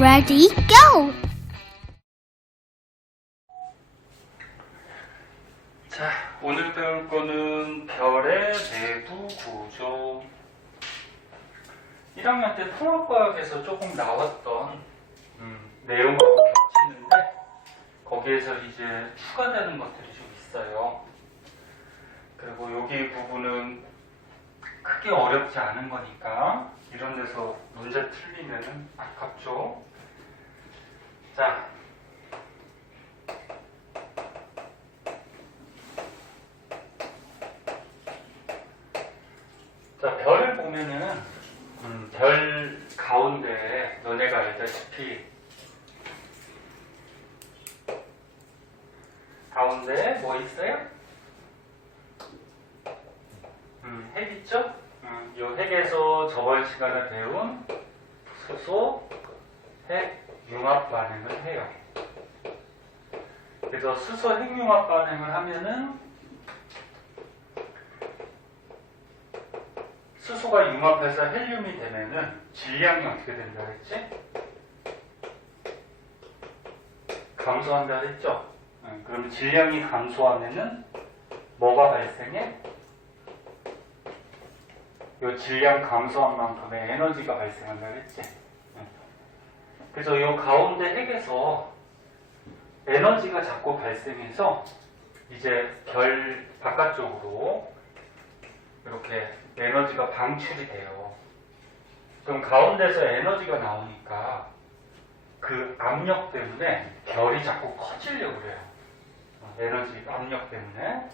Ready, go! 자, 오늘 배울 거는 별의 내부 구조. 1학년 때 통합과학에서 조금 나왔던 내용하고 겹치는데 거기에서 이제 추가되는 것들이 좀 있어요. 그리고 여기 부분은 크게 어렵지 않은 거니까 이런 데서 문제 틀리면은 아깝죠. 자, 별을 보면은 별 가운데 너네가 알다시피 가운데 뭐 있어요? 핵 있죠? 이 핵에서 저번 시간에 배운 수소, 핵 융합 반응을 해요. 그래서 수소 핵 융합 반응을 하면은 수소가 융합해서 헬륨이 되면은 질량이 어떻게 된다 그랬지? 감소한다 그랬죠? 그럼 질량이 감소하면은 뭐가 발생해? 이 질량 감소한 만큼의 에너지가 발생한다 그랬지? 그래서 이 가운데 핵에서 에너지가 자꾸 발생해서 이제 별 바깥쪽으로 이렇게 에너지가 방출이 돼요. 그럼 가운데서 에너지가 나오니까 그 압력 때문에 별이 자꾸 커지려고 그래요. 에너지 압력 때문에.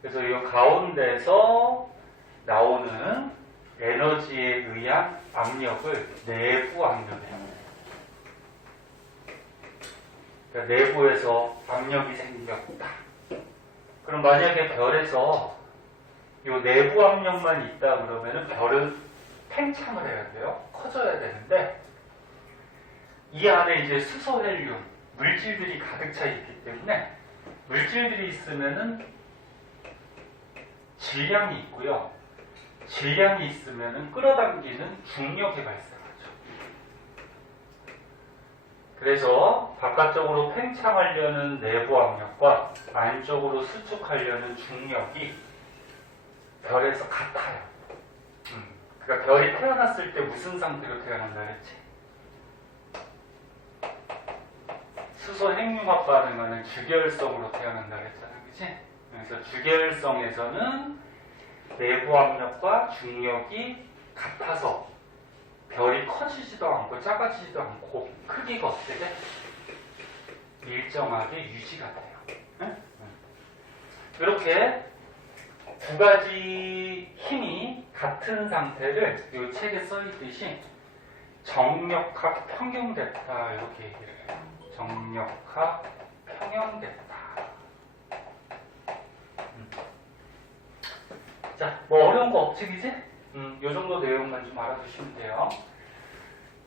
그래서 이 가운데서 나오는 에너지에 의한 압력을 내부 압력이라고 해요. 그러니까 내부에서 압력이 생겼다. 그럼 만약에 별에서 이 내부 압력만 있다 그러면은 별은 팽창을 해야 돼요. 커져야 되는데 이 안에 이제 수소, 헬륨 물질들이 가득 차 있기 때문에 물질들이 있으면은 질량이 있고요. 질량이 있으면은 끌어당기는 중력이 발생하죠. 그래서 바깥쪽으로 팽창하려는 내부 압력과 안쪽으로 수축하려는 중력이 별에서 같아요. 그러니까 별이 태어났을 때 무슨 상태로 태어난다 그랬지? 수소 핵융합 반응하는 주결성으로 태어난다 그랬잖아, 그치? 그래서 주결성에서는 내부 압력과 중력이 같아서 별이 커지지도 않고 작아지지도 않고 크기가 어떻게 돼? 일정하게 유지가 돼요. 응? 이렇게 두 가지 힘이 같은 상태를 이 책에 써있듯이 정력학 평형됐다 이렇게 얘기를 해요. 정력학 평형됐다. 자, 뭐 어려운 거 없지, 그지? 요 정도 내용만 좀 알아두시면 돼요.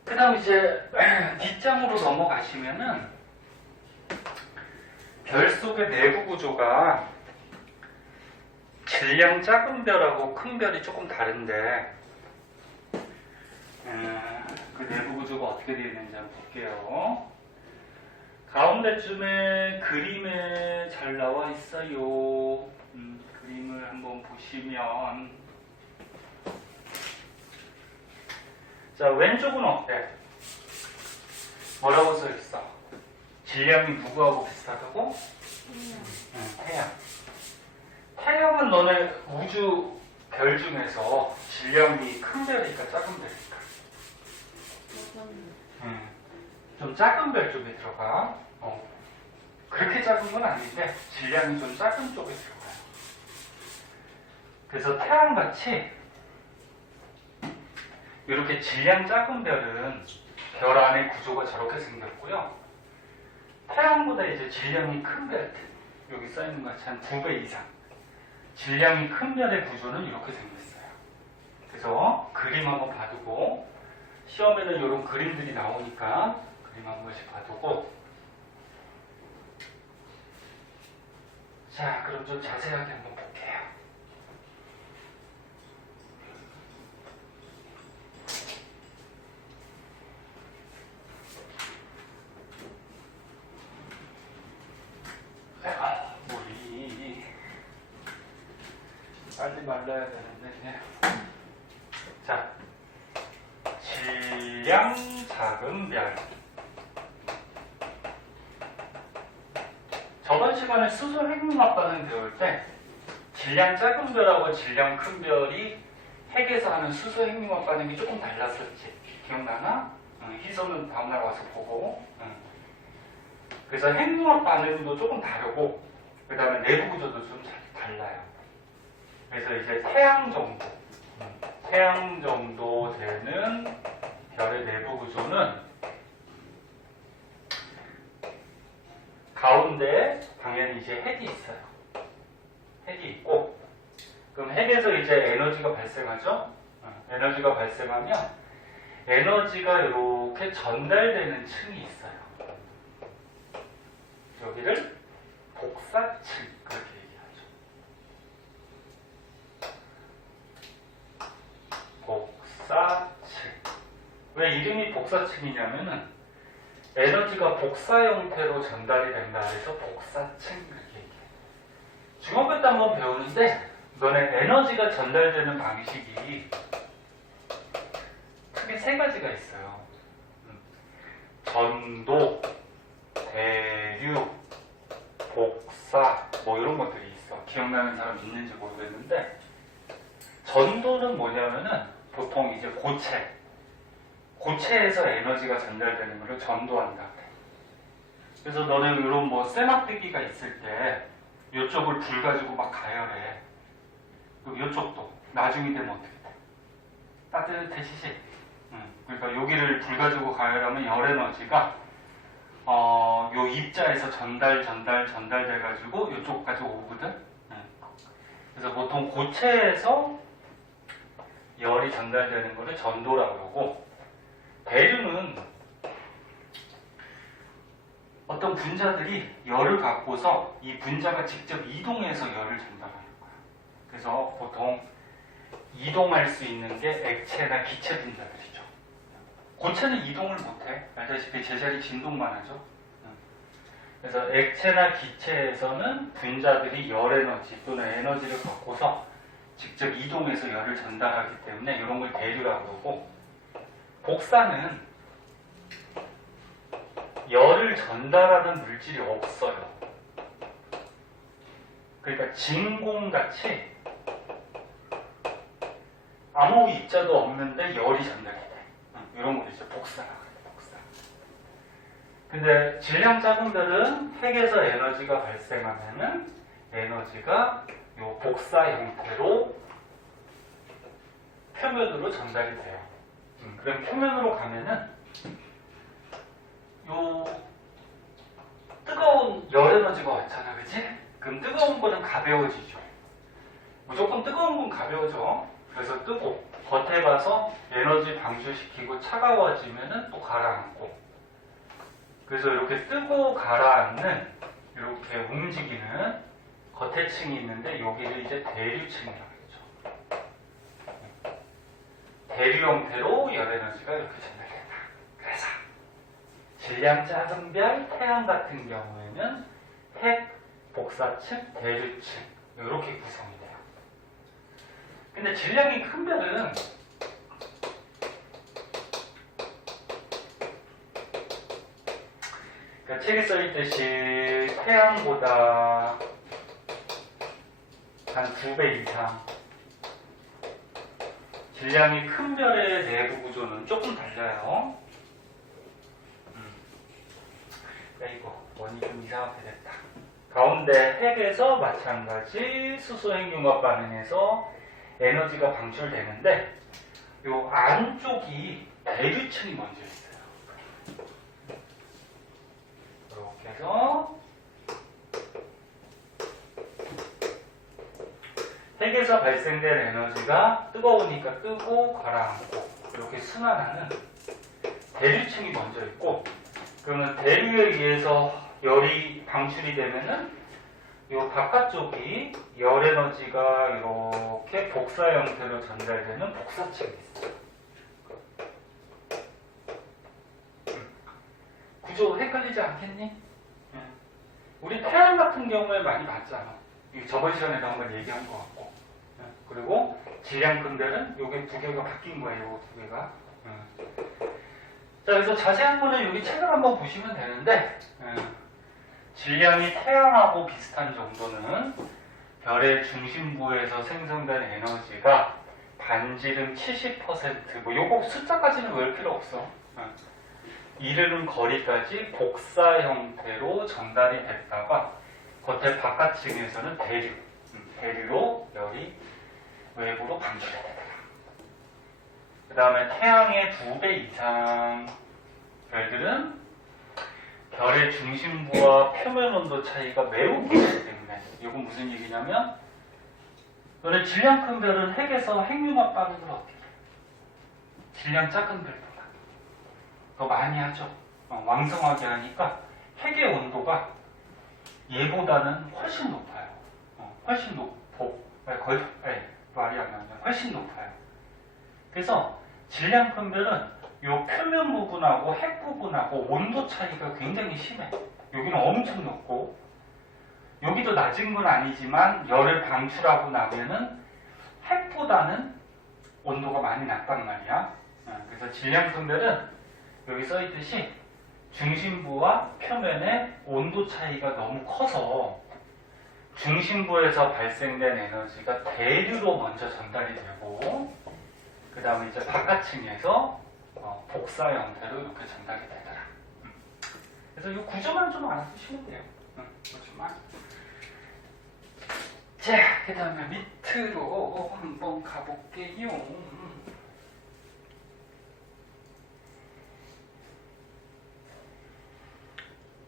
그 다음 이제 뒷장으로 넘어가시면은 별 속의 내부 구조가 질량 작은 별하고 큰 별이 조금 다른데 그 내부 구조가 어떻게 되어 있는지 한번 볼게요. 가운데쯤에 그림에 잘 나와 있어요. 그림을 한번 보시면 자, 왼쪽은 어때? 뭐라고 써 있어? 질량이 누구하고 비슷하다고? 태양. 태양은 너네 우주 별 중에서 질량이 큰 별일까 작은 별일까? 좀 작은 별 쪽에 들어가. 그렇게 작은 건 아닌데 질량이 좀 작은 쪽에 들어가요. 그래서 태양같이 이렇게 질량 작은 별은 별 안의 구조가 저렇게 생겼고요. 태양보다 이제 질량이 큰 별, 여기 써있는 것 같이 한 2배 이상 질량이 큰 별의 구조는 이렇게 생겼어요. 그래서 그림 한번 봐두고 시험에는 이런 그림들이 나오니까 그림 한 번씩 봐두고 자, 그럼 좀 자세하게 한번 볼게요. 빨리 말라야 되는데 그냥. 자, 질량 작은 별. 저번 시간에 수소 핵융합 반응 배울 때 질량 작은 별하고 질량 큰 별이 핵에서 하는 수소 핵융합 반응이 조금 달랐었지. 기억나나? 희소는 다음날 와서 보고. 그래서 핵융합 반응도 조금 다르고 그 다음에 내부 구조도 좀 달라요. 그래서 이제 태양 정도 되는 별의 내부 구조는 가운데 당연히 이제 핵이 있어요. 핵이 있고, 그럼 핵에서 이제 에너지가 발생하죠? 에너지가 발생하면 에너지가 이렇게 전달되는 층이 있어요. 여기를 복사층, 그렇게 얘기하죠. 복사층. 왜 이름이 복사층이냐면은 에너지가 복사 형태로 전달이 된다 해서 복사층 그렇게 얘기해요. 중학교 때 한번 배우는데 너네 에너지가 전달되는 방식이 크게 세 가지가 있어요. 전도, 대류, 복사 뭐 이런 것들이 있어. 기억나는 사람 있는지 모르겠는데 전도는 뭐냐면은 보통 이제 고체에서 에너지가 전달되는 것을 전도한다. 그래서 너는 이런 뭐 쇠막대기가 있을 때 이쪽을 불 가지고 막 가열해. 그리고 이쪽도 나중에 되면 어떻게 돼? 따뜻해지지? 그러니까 여기를 불 가지고 가열하면 열 에너지가 요 입자에서 전달돼 가지고 이쪽까지 오거든. 그래서 보통 고체에서 열이 전달되는 것을 전도라고 그러고, 대류는 어떤 분자들이 열을 갖고서 이 분자가 직접 이동해서 열을 전달하는 거야. 그래서 보통 이동할 수 있는 게 액체나 기체 분자들이죠. 고체는 이동을 못해. 알다시피 제자리 진동만 하죠. 그래서 액체나 기체에서는 분자들이 열 에너지 또는 에너지를 갖고서 직접 이동해서 열을 전달하기 때문에 이런 걸 대류라고 그러고, 복사는 열을 전달하는 물질이 없어요. 그러니까 진공같이 아무 입자도 없는데 열이 전달이 돼. 이런 걸 이제 복사라고 해요. 복사. 근데 질량 작은 별은 핵에서 에너지가 발생하면은 에너지가 요 복사 형태로 표면으로 전달이 돼요. 그럼 표면으로 가면은 요 뜨거운 열 에너지가 왔잖아, 그치? 그럼 뜨거운 거는 가벼워지죠. 무조건 뜨거운 건 가벼워져. 그래서 뜨고 겉에 가서 에너지 방출시키고 차가워지면은 또 가라앉고. 그래서 이렇게 뜨고 가라앉는 이렇게 움직이는 겉에 층이 있는데 여기를 이제 대류층이라고 하죠. 대류 형태로 열 에너지가 이렇게 전달된다. 그래서 질량 작은 별, 태양 같은 경우에는 핵, 복사층, 대류층 이렇게 구성이 돼요. 근데 질량이 큰 별은 그러니까 책에 써있듯이 태양보다 한 2배 이상 질량이 큰 별의 내부 구조는 조금 달라요. 이거 원이 좀 이상하게 됐다. 가운데 핵에서 마찬가지 수소핵융합 반응에서 에너지가 방출되는데 요 안쪽이 대류층이 먼저 있어요. 이렇게 해서 핵에서 발생된 에너지가 뜨거우니까 뜨고 가라앉고 이렇게 순환하는 대류층이 먼저 있고, 그러면 대류에 의해서 열이 방출이 되면은 이 바깥쪽이 열 에너지가 이렇게 복사 형태로 전달되는 복사층이 있어요. 구조 헷갈리지 않겠니? 우리 태양 같은 경우에 많이 봤잖아. 저번 시간에도 한번 얘기한 것 같고, 그리고 질량 큰 별은 요게 두 개가 바뀐 거예요. 요 두 개가. 자, 그래서 자세한 거는 여기 책을 한번 보시면 되는데, 질량이 태양하고 비슷한 정도는 별의 중심부에서 생성된 에너지가 반지름 70%, 뭐 요거 숫자까지는 외울 필요 없어. 이르는 거리까지 복사 형태로 전달이 됐다가 겉에 바깥층에서는 대류로 열이 외부로 방출이 되더라. 그 다음에 태양의 2배 이상 별들은 별의 중심부와 표면 온도 차이가 매우 크기 때문에, 이건 무슨 얘기냐면, 너네 질량 큰 별은 핵에서 핵융합 반응을 어떻게 해요? 질량 작은 별보다 더 많이 하죠. 왕성하게 하니까 핵의 온도가 얘보다는 훨씬 높아요. 훨씬 높고, 거의, 말이 안 나오면 훨씬 높아요. 그래서 질량 큰 별은 요 표면 부분하고 핵 부분하고 온도 차이가 굉장히 심해. 여기는 엄청 높고, 여기도 낮은 건 아니지만 열을 방출하고 나면은 핵보다는 온도가 많이 낮단 말이야. 그래서 질량 큰 별은 여기 써있듯이 중심부와 표면의 온도 차이가 너무 커서 중심부에서 발생된 에너지가 대류로 먼저 전달이 되고, 그 다음에 이제 바깥층에서 복사 형태로 이렇게 전달이 되더라. 그래서 이 구조만 좀 알아두시면 돼요. 구조만. 자, 그 다음에 밑으로 한번 가볼게요.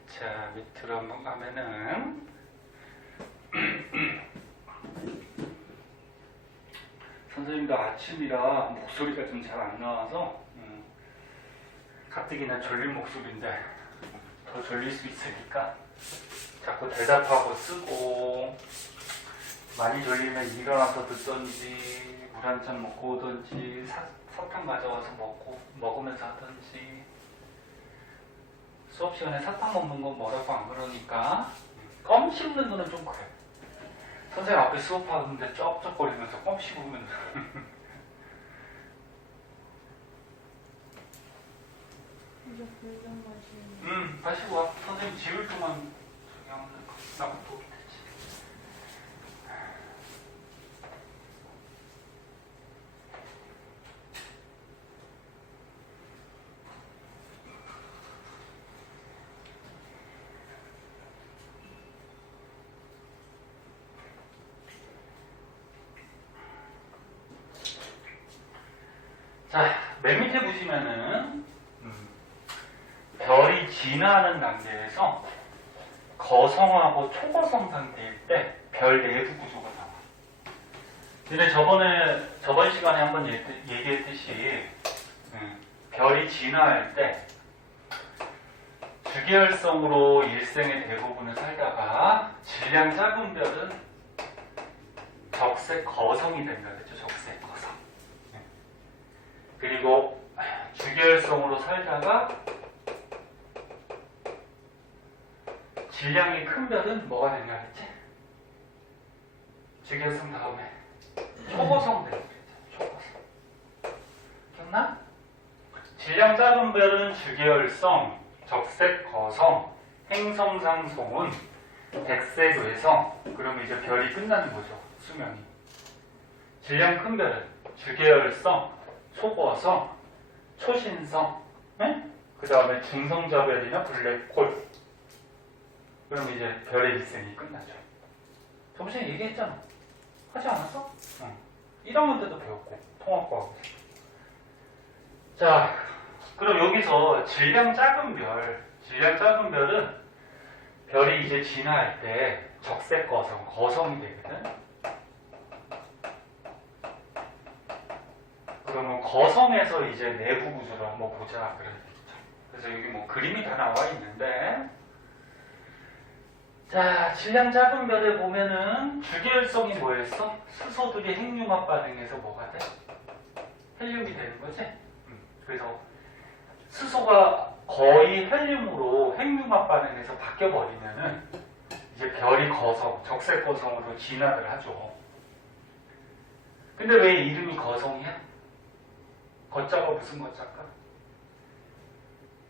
자, 밑으로 한번 가면은 선생님도 아침이라 목소리가 좀 잘 안 나와서 가뜩이나 졸린 목소리인데 더 졸릴 수 있으니까 자꾸 대답하고 쓰고, 많이 졸리면 일어나서 듣던지 물 한 잔 먹고 오던지 사탕 가져와서 먹으면서 하던지. 수업 시간에 사탕 먹는 건 뭐라고 안 그러니까 껌 씹는 거는 좀 그래. 선생님 앞에 수업하는데 쩝쩝거리면서 껌 씹으면 다시 와. 선생님 지울 동안 저기 하면 나도 도움이 되지. 자, 맨 밑에 보시면은 별이 진화하는 단계에서 거성하고 초거성 상태일 때 별 내부 구조가 나와. 근데 저번 시간에 한번 얘기했듯이 별이 진화할 때 주계열성으로 일생의 대부분을 살다가 질량 작은 별은 적색 거성이 된다 그랬죠. 적색 거성. 그리고 주계열성으로 살다가 질량이 큰 별은 뭐가 된다 그랬지? 주계열성 다음에 초고성 된다 그랬죠. 초고성. 기억나? 질량 작은 별은 주계열성, 적색 거성, 행성상송은 백색 외성. 그러면 이제 별이 끝나는 거죠. 수명이. 질량 큰 별은 주계열성, 초고성, 초신성, 그 다음에 중성자별이나 블랙홀. 그럼 이제 별의 일생이 끝나죠. 저번 시간에 얘기했잖아. 하지 않았어? 1학년 때도 배웠고, 통합과학에서. 자, 그럼 여기서 질량 작은 별은 별이 이제 진화할 때 적색 거성이 되거든. 그러면 거성에서 이제 내부 구조를 한번 보자 그랬죠. 그래서 여기 뭐 그림이 다 나와 있는데, 자, 질량 작은 별에 보면은 주계열성이 뭐였어? 수소들이 핵융합 반응해서 뭐가 돼? 헬륨이 되는 거지? 그래서 수소가 거의 헬륨으로 핵융합 반응해서 바뀌어버리면은 이제 별이 적색 거성으로 진화를 하죠. 근데 왜 이름이 거성이야? 거자가 무슨 거자일까?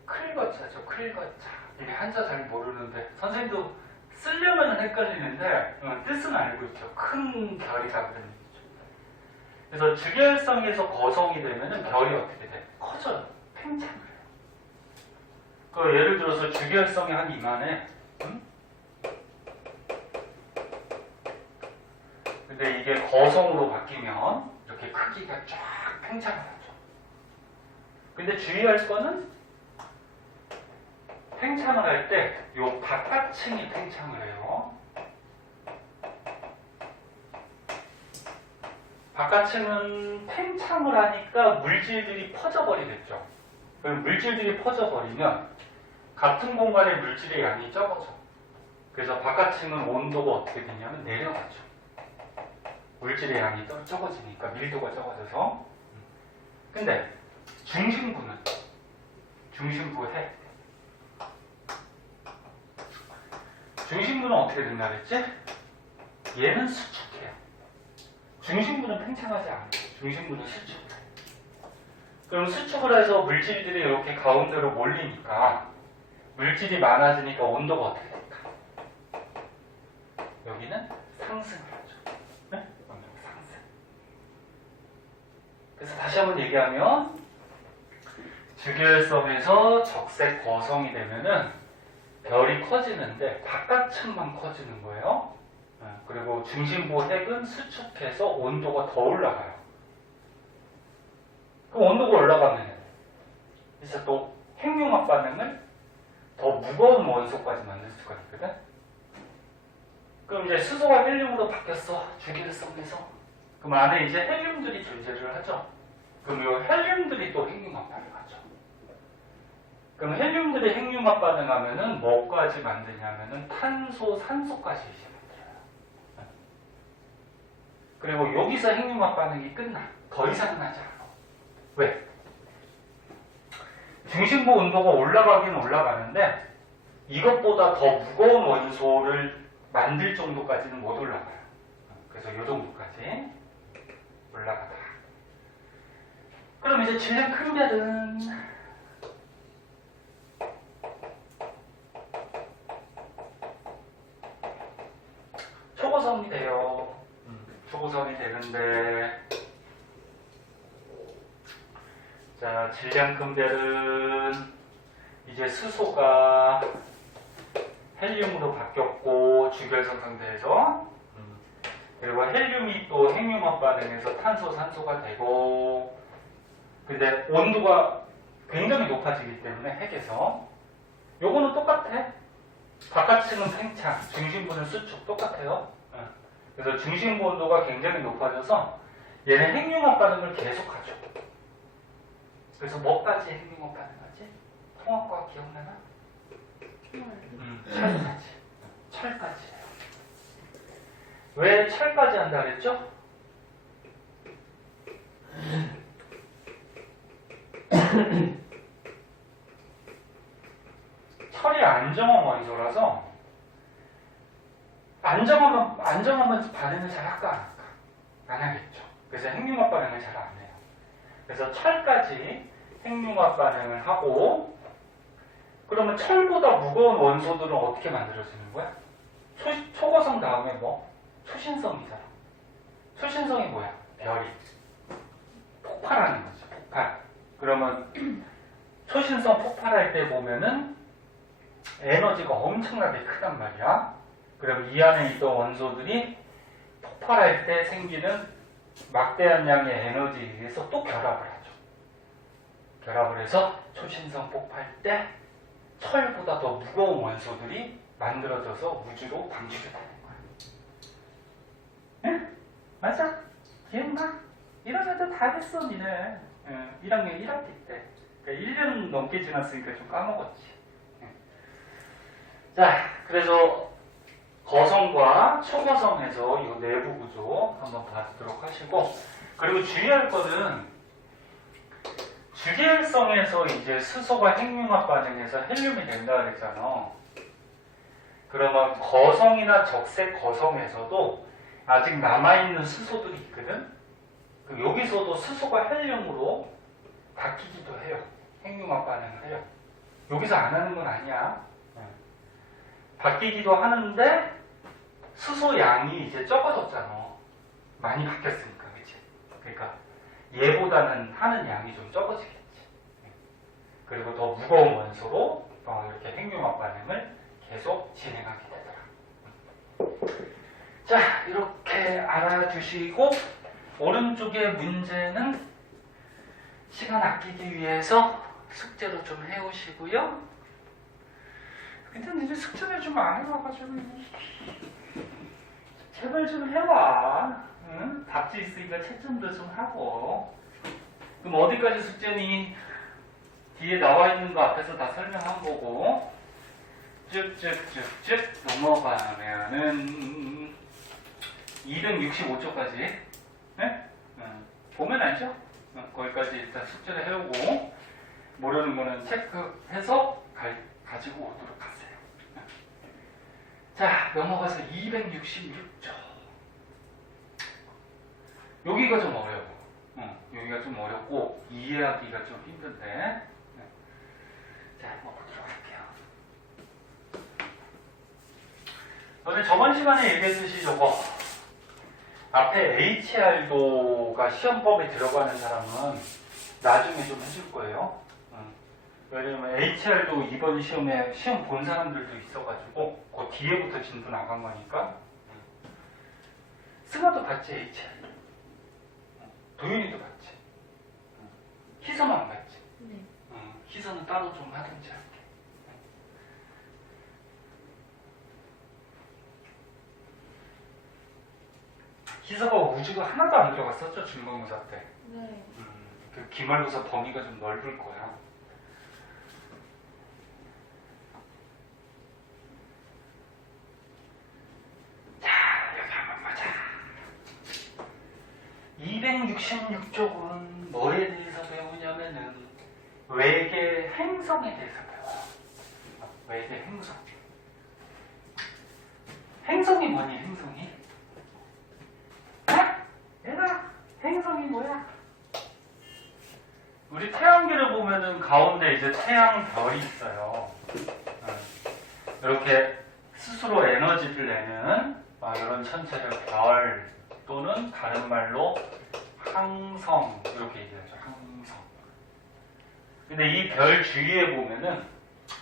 클거자죠. 클거자. 이게 한자 잘 모르는데 선생님도 쓰려면 헷갈리는데 뜻은 알고 있죠. 큰 별이다 그런 얘기죠. 그래서 주결성에서 거성이 되면은 별이 어떻게 돼? 커져요. 팽창을 해요. 그 예를 들어서 주결성이 한 이만해. 근데 이게 거성으로 바뀌면 이렇게 크기가 쫙 팽창을 하죠. 근데 주의할 거는 팽창을 할 때 요 바깥층이 팽창을 해요. 바깥층은 팽창을 하니까 물질들이 퍼져버리겠죠. 그럼 물질들이 퍼져버리면 같은 공간의 물질의 양이 적어져. 그래서 바깥층은 온도가 어떻게 되냐면 내려가죠. 물질의 양이 적어지니까 밀도가 적어져서. 근데 중심부는 중심부에 중심부는 어떻게 된다 그랬지? 얘는 수축해요. 중심부는 팽창하지 않아요. 중심부는 수축해요. 그럼 수축을 해서 물질들이 이렇게 가운데로 몰리니까 물질이 많아지니까 온도가 어떻게 될까? 여기는 상승을 하죠. 네? 온도가 상승. 그래서 다시 한번 얘기하면 주결성에서 적색 거성이 되면은 별이 커지는데 바깥층만 커지는 거예요. 그리고 중심부 핵은 수축해서 온도가 더 올라가요. 그럼 온도가 올라가면 이제 또 핵융합 반응을 더 무거운 원소까지 만들 수가 있거든. 그럼 이제 수소가 헬륨으로 바뀌었어. 주결성에서. 그럼 안에 이제 헬륨들이 존재를 하죠. 그럼 이 헬륨들이 또 핵융합 반응하죠. 그럼 헬륨들이 핵융합 반응하면은 뭐까지 만드냐면은 탄소, 산소까지 이제 만들어요. 그리고 여기서 핵융합 반응이 끝나. 더 이상은 하지 않아. 왜? 중심부 온도가 올라가긴 올라가는데 이것보다 더 무거운 원소를 만들 정도까지는 못 올라가요. 그래서 이 정도까지 올라가다. 그럼 이제 질량 큰 별은 초고성이 돼요. 초고성이 되는데 자, 질량 큰 별은 이제 수소가 헬륨으로 바뀌었고 주결성 상태에서 그리고 헬륨이 또 핵융합 반응해서 탄소, 산소가 되고 근데 온도가 굉장히 높아지기 때문에 핵에서 요거는 똑같아. 바깥층은 팽창, 중심부는 수축 똑같아요. 그래서 중심부 온도가 굉장히 높아져서 얘는 핵융합 반응을 계속하죠. 그래서 뭐까지 핵융합 반응하지? 통합과 기억나나? 철까지. 철까지예요. 왜 철까지 한다 그랬죠? 철이 안정화 원소라서 안정화만 반응을 잘 할까 안 할까? 안 하겠죠. 그래서 핵융합 반응을 잘 안 해요. 그래서 철까지 핵융합 반응을 하고 그러면 철보다 무거운 원소들은 어떻게 만들어지는 거야? 초고성 다음에 뭐? 초신성이잖아. 초신성이 뭐야? 별이 폭발하는 거죠. 폭발. 그러면 초신성 폭발할 때 보면은 에너지가 엄청나게 크단 말이야. 그럼 이 안에 있던 원소들이 폭발할 때 생기는 막대한 양의 에너지에 의해서 또 결합을 하죠. 결합을 해서 초신성 폭발 때 철보다 더 무거운 원소들이 만들어져서 우주로 방출이 되는 거야. 응? 맞아? 기억나? 이런 애들 다 했어, 니네. 1학년 1학기 때. 그러니까 1년 넘게 지났으니까 좀 까먹었지. 자, 그래서 거성과 초거성에서 이 내부 구조 한번 봐주도록 하시고, 그리고 주의할 거는 주계열성에서 이제 수소가 핵융합 반응해서 헬륨이 된다 그랬잖아. 그러면 거성이나 적색 거성에서도 아직 남아있는 수소들이 있거든. 여기서도 수소가 헬륨으로 바뀌기도 해요. 핵융합 반응을 해요. 여기서 안 하는 건 아니야. 바뀌기도 하는데 수소 양이 이제 적어졌잖아. 많이 바뀌었으니까, 그치? 그러니까 얘보다는 하는 양이 좀 적어지겠지. 그리고 더 무거운 원소로 이렇게 핵융합 반응을 계속 진행하게 되더라. 자, 이렇게 알아두시고 오른쪽의 문제는 시간 아끼기 위해서 숙제로 좀 해오시고요. 근데 이제 숙제를 좀 안 해와가지고 제발 좀 해와. 응? 답지 있으니까 채점도 좀 하고. 그럼 어디까지 숙제니? 뒤에 나와 있는 거 앞에서 다 설명한 거고 쭉쭉쭉쭉 넘어가면은 265초까지 네? 보면 알죠? 거기까지 일단 숙제를 해오고 모르는 거는 체크해서 가지고 오도록 하세요. 자, 넘어가서 266조. 여기가 좀 어려워. 여기가 좀 어렵고 이해하기가 좀 힘든데. 자, 한번 보도록 할게요. 저는 저번 시간에 얘기했듯이 저거 앞에 HR도가 시험법에 들어가는 사람은 나중에 좀 해줄 거예요. 왜냐면 HR도 이번 시험에 시험 본 사람들도 있어가지고 그 뒤에부터 진도 나간 거니까. 승아도 봤지, HR. 도윤이도 봤지. 희선은 안 봤지. 네. 희선은 따로 좀 하든지 할게. 희서가 우주가 하나도 안 들어갔었죠, 중간고사 때. 네. 그 기말고사 범위가 좀 넓을 거야. 자, 여기 한번 보자. 266쪽은 뭐에 대해서 배우냐면은 외계 행성에 대해서 배워요. 외계 행성. 행성이 뭐니, 행성이? 얘들아, 행성이 뭐야? 우리 태양계를 보면은 가운데 이제 태양별이 있어요. 이렇게 스스로 에너지를 내는 이런 천체를 별 또는 다른 말로 항성 이렇게 얘기하죠. 항성. 근데 이 별 주위에 보면은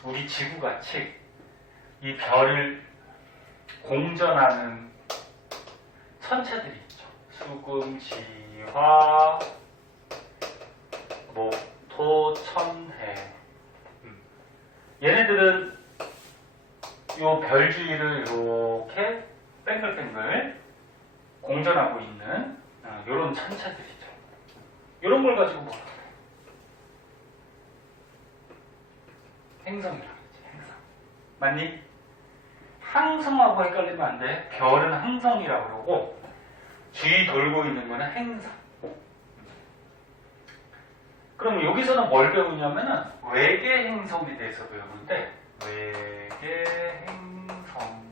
우리 지구같이 이 별을 공전하는 천체들이 있죠. 수금, 지화, 목토, 천해. 얘네들은 요 별 주위를 이렇게 뱅글뱅글 공전하고 있는 요런 천체들이죠. 요런 걸 가지고 뭐라 그래? 행성이라고 하지, 행성. 맞니? 항성하고 헷갈리면 안 돼. 별은 항성이라고 그러고 주위 돌고 있는 거는 행성. 그럼 여기서는 뭘 배우냐면은 외계 행성에 대해서 배우는데 외계 행성.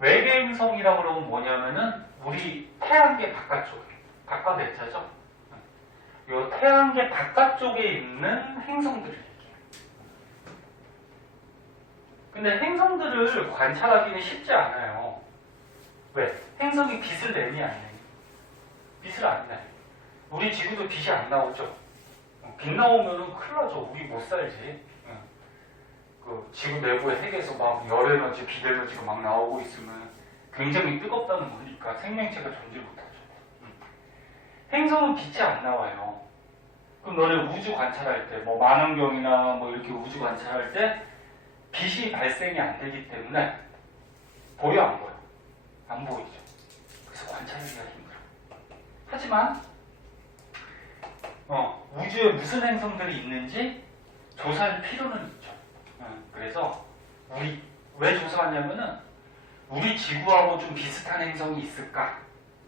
외계 행성이라고 그러면 뭐냐면은 우리 태양계 바깥쪽, 바깥 액자죠. 이 태양계 바깥쪽에 있는 행성들을 얘기해요. 근데 행성들을 관찰하기는 쉽지 않아요. 왜? 행성이 빛을 내니 안 내니? 빛을 안 내. 우리 지구도 빛이 안 나오죠. 빛 나오면은 큰일 나죠. 우리 못 살지. 그 지구 내부의 핵에서 막 열 에너지, 빛 에너지가 막 나오고 있으면 굉장히 뜨겁다는 거니까 생명체가 존재 못하죠. 행성은 빛이 안 나와요. 그럼 너네 우주 관찰할 때, 뭐 망원경이나 뭐 이렇게 우주 관찰할 때 빛이 발생이 안 되기 때문에 보여 안 보여? 안 보이죠. 그래서 관찰하기가 힘들어. 하지만 우주에 무슨 행성들이 있는지 조사할 필요는 있죠. 그래서 우리 왜 조사하냐면은 우리 지구하고 좀 비슷한 행성이 있을까?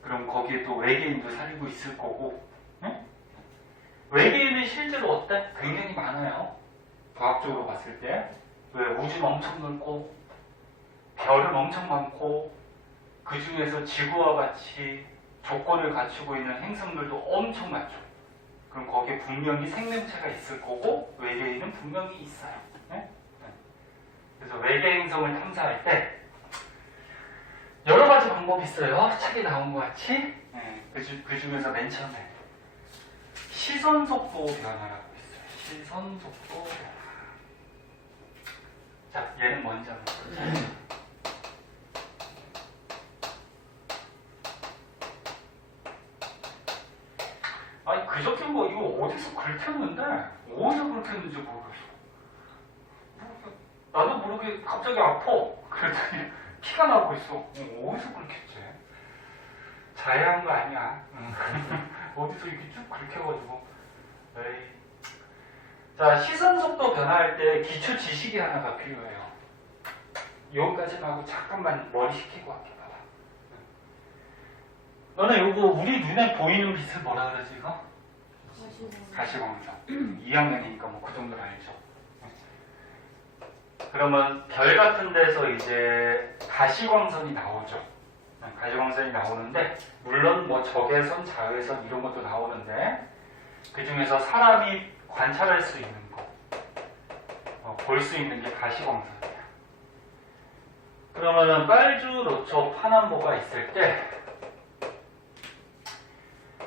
그럼 거기에 또 외계인도 살고 있을 거고, 응? 외계인은 실제로 어때? 굉장히 많아요. 과학적으로 봤을 때. 왜? 우주는 엄청 넓고 별은 엄청 많고 그 중에서 지구와 같이 조건을 갖추고 있는 행성들도 엄청 많죠. 그럼 거기에 분명히 생명체가 있을 거고 외계인은 분명히 있어요. 네? 네. 그래서 외계 행성을 탐사할 때 여러 가지 방법이 있어요. 책에 나온 것 같이. 네. 그 중에서 맨 처음에 시선 속도 변화라고 있어요. 시선 속도 변화. 자, 얘는 먼저 한번 보자. 아니 그저께 뭐 이거 어디서 긁혔는데 어디서 긁혔는지 모르겠어. 나도 모르게 갑자기 아파. 그랬더니 피가 나고 있어. 어디서 긁혔지? 자해한 거 아니야. 어디서 이렇게 쭉 긁혀가지고. 에이. 자, 시선 속도 변화할 때 기초 지식이 하나가 필요해요. 여기까지만 하고 잠깐만 머리 식히고 할게. 봐봐. 너는 요거 우리 눈에 보이는 빛을 뭐라 그러지 이거? 가시광선. 2학년이니까 뭐 그 정도는 알죠. 그러면 별 같은 데서 이제 가시광선이 나오죠. 가시광선이 나오는데 물론 뭐 적외선, 자외선 이런 것도 나오는데 그 중에서 사람이 관찰할 수 있는 거, 볼 수 있는 게 가시광선이에요. 그러면은 빨주, 로초, 파남보가 있을 때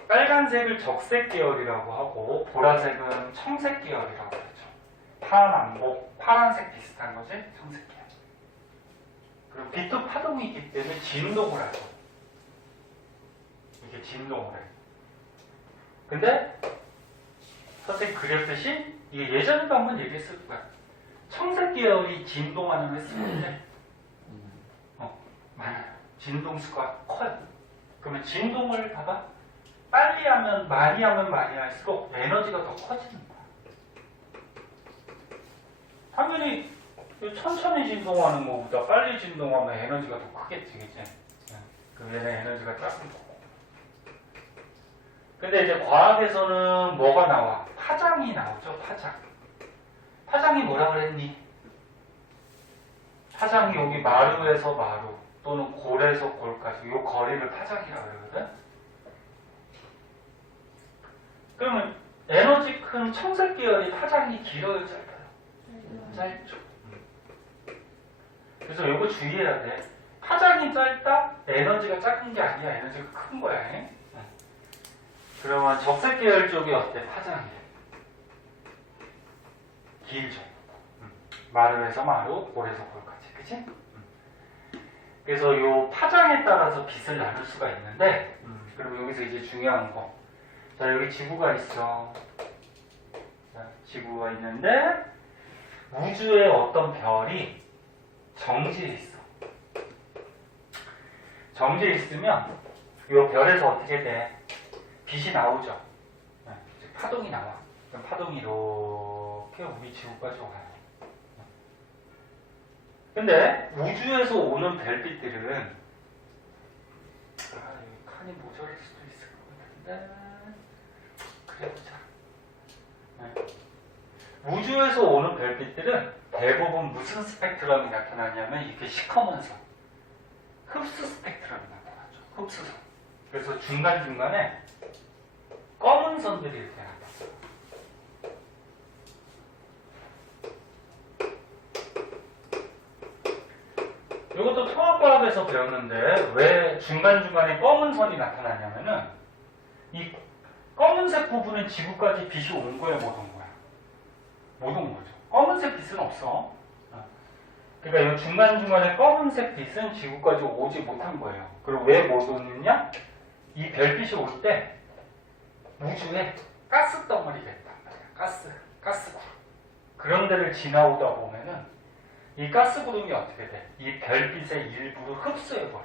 빨간색을 적색 계열이라고 하고 보라색은 청색 계열이라고 그러죠. 파남보, 파란색 비슷한 거지? 청색 계열. 그리고 빛도 파동이기 때문에 진동을 하죠. 이게 진동을 해요. 근데 선생님 그렸듯이 이게 예전에도 한번 얘기했을 거야. 청색 계열이 진동하는 횟수인데 많아요. 진동수가 커요. 그러면 진동을 봐봐. 빨리 하면 많이 할수록 에너지가 더 커지는 거야. 당연히 천천히 진동하는 것보다 빨리 진동하면 에너지가 더 크겠지, 그치? 그럼 얘는 에너지가 작은 거고. 근데 이제 과학에서는 뭐가 나와? 파장이 나오죠, 파장. 파장이 뭐라 그랬니? 파장이 여기 마루에서 마루 또는 골에서 골까지 이 거리를 파장이라고 그러거든? 그러면 에너지 큰 청색 계열이 파장이 길어요, 짧아요? 짧죠. 그래서 이거 주의해야 돼. 파장이 짧다? 에너지가 작은 게 아니야. 에너지가 큰 거야. 그러면 적색 계열 쪽이 어때? 파장이 길죠. 마루에서 마루, 골에서 골까지. 그치? 그래서 이 파장에 따라서 빛을 나눌 수가 있는데 그리고 여기서 이제 중요한 거. 자, 여기 지구가 있어. 자, 지구가 있는데 우주의 어떤 별이 정지해 있어. 정지해 있으면 이 별에서 어떻게 돼? 빛이 나오죠. 파동이 나와. 그럼 파동이 이렇게 우리 지구까지 와요. 근데 우주에서 오는 별빛들은 여기 칸이 모자랄 수도 있을 것 같은데 그래보자. 우주에서 오는 별빛들은 대부분 무슨 스펙트럼이 나타나냐면 이렇게 시커먼 선, 흡수 스펙트럼이 나타나죠. 흡수선. 그래서 중간중간에 검은 선들이 이렇게 나타나요. 이것도 통합과학에서 배웠는데 왜 중간중간에 검은 선이 나타나냐면은 이 검은색 부분은 지구까지 빛이 온 거야, 못 온 거야? 못 온 거죠. 검은색 빛은 없어. 그러니까 이 중간중간에 검은색 빛은 지구까지 오지 못한 거예요. 그리고 왜 못 오느냐? 이 별빛이 올 때 우주에 가스 덩어리가 있단 말이야. 가스구름. 그런 데를 지나오다 보면은 이 가스구름이 어떻게 돼? 이 별빛의 일부를 흡수해버려.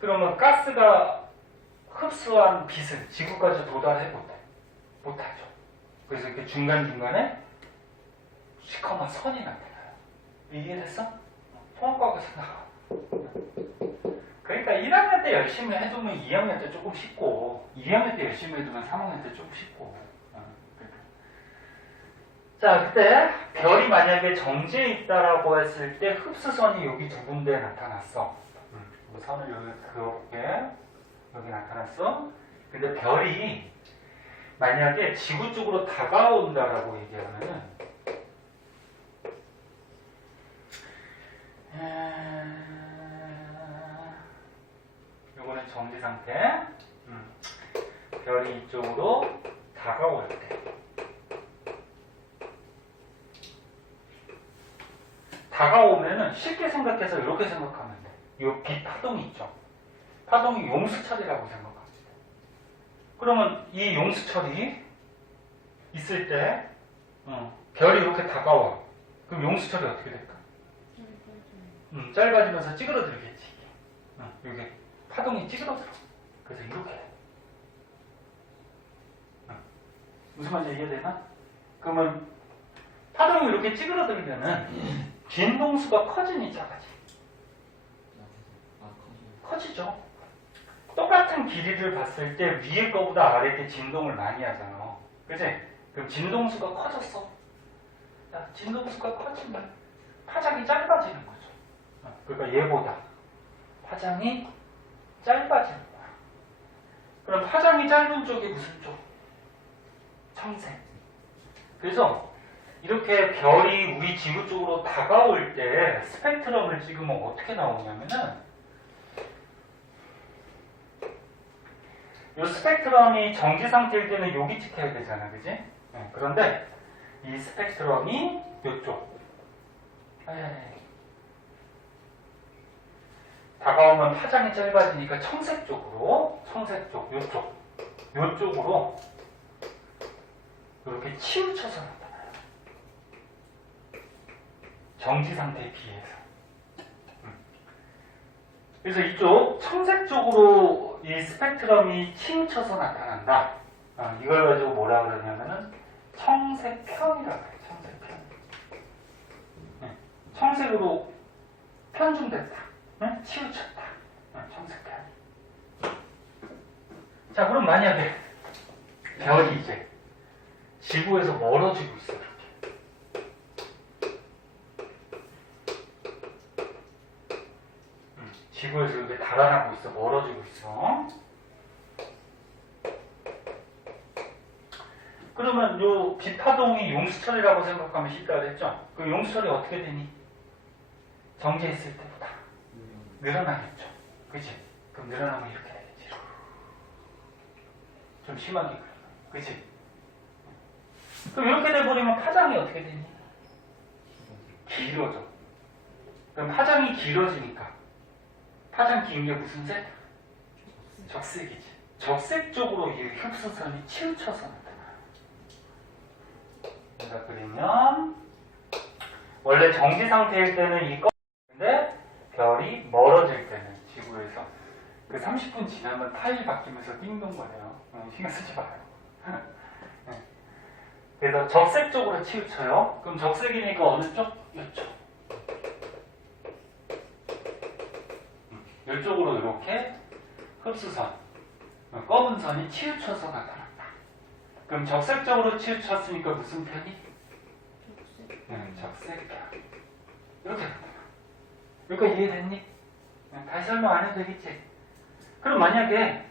그러면 가스가 흡수한 빛은 지구까지 도달해 못하죠. 그래서 이렇게 중간중간에 시커먼 선이 나타나요. 이해됐어? 통합과학에서 나와. 그러니까 1학년 때 열심히 해두면 2학년 때 조금 쉽고 2학년 때 열심히 해두면 3학년 때 조금 쉽고. 그러니까. 자, 그때 별이 만약에 정지해 있다라고 했을 때 흡수선이 여기 두 군데에 나타났어. 이 선을 여기 그어볼게. 근데 별이 만약에 지구 쪽으로 다가온다라고 얘기하면은 요거는 정지 상태. 별이 이쪽으로 다가올 때. 다가오면은 쉽게 생각해서 이렇게 생각하면 돼. 요 빛 파동이 있죠. 파동이 용수철이라고 생각합니다. 그러면 이 용수철이 있을 때 별이 이렇게 다가와. 그럼 용수철이 어떻게 될까? 짧아지면서 찌그러들겠지. 이게 파동이 찌그러들어. 그래서 이렇게 돼. 무슨 말인지 이해되나? 그러면 파동이 이렇게 찌그러들면은 진동수가 커지니 작아지? 커지죠. 똑같은 길이를 봤을 때 위에 거보다 아래 게 진동을 많이 하잖아. 그치? 그럼 진동수가 커졌어. 자, 진동수가 커지면 파장이 짧아지는 거죠. 그러니까 얘보다 파장이 짧아지는 거야. 그럼 파장이 짧은 쪽이 무슨 쪽? 청색. 그래서 이렇게 별이 우리 지구 쪽으로 다가올 때 스펙트럼을 찍으면 어떻게 나오냐면은 이 스펙트럼이 정지 상태일 때는 여기 찍혀야 되잖아, 그지? 네, 그런데 이 스펙트럼이 이쪽 다가오면 파장이 짧아지니까 청색 쪽으로, 청색 쪽, 요쪽으로 이렇게 치우쳐서 나타나요. 정지 상태에 비해서. 그래서 이쪽 청색 쪽으로 이 스펙트럼이 치우쳐서 나타난다. 이걸 가지고 뭐라 그러냐면은 청색편이라고 해요. 청색편. 청색으로 편중됐다. 치우쳤다. 청색편. 자, 그럼 만약에 별이 이제 지구에서 멀어지고 있어. 지구에서 이렇게 달아나고 있어. 멀어지고 있어. 그러면 요 빛파동이 용수철이라고 생각하면 쉽다 그랬죠? 그 용수철이 어떻게 되니? 정지했을 때보다 늘어나겠죠. 그치? 그럼 늘어나면 이렇게 되겠지. 좀 심하게 그래요. 그치? 그럼 이렇게 돼버리면 파장이 어떻게 되니? 길어져. 그럼 파장이 길어지니까 파장 긴 게 무슨 색? 적색이지. 적색 쪽으로 이 흡수선이 치우쳐서 나타나요. 그러니까 그리면 원래 정지 상태일 때는 이 검인데 별이 멀어질 때는 지구에서 그 30분 지나면 타일이 바뀌면서 띵동거려요. 신경 쓰지 마요. 그래서 적색 쪽으로 치우쳐요. 그럼 적색이니까 어느 쪽? 이쪽. 이쪽으로 이렇게 흡수선, 검은 선이 치우쳐서 나타났다. 그럼 적색적으로 치우쳤으니까 무슨 편이? 적색편. 이렇게 나타나. 여기까지 이해됐니? 다시 설명 안 해도 되겠지? 그럼 만약에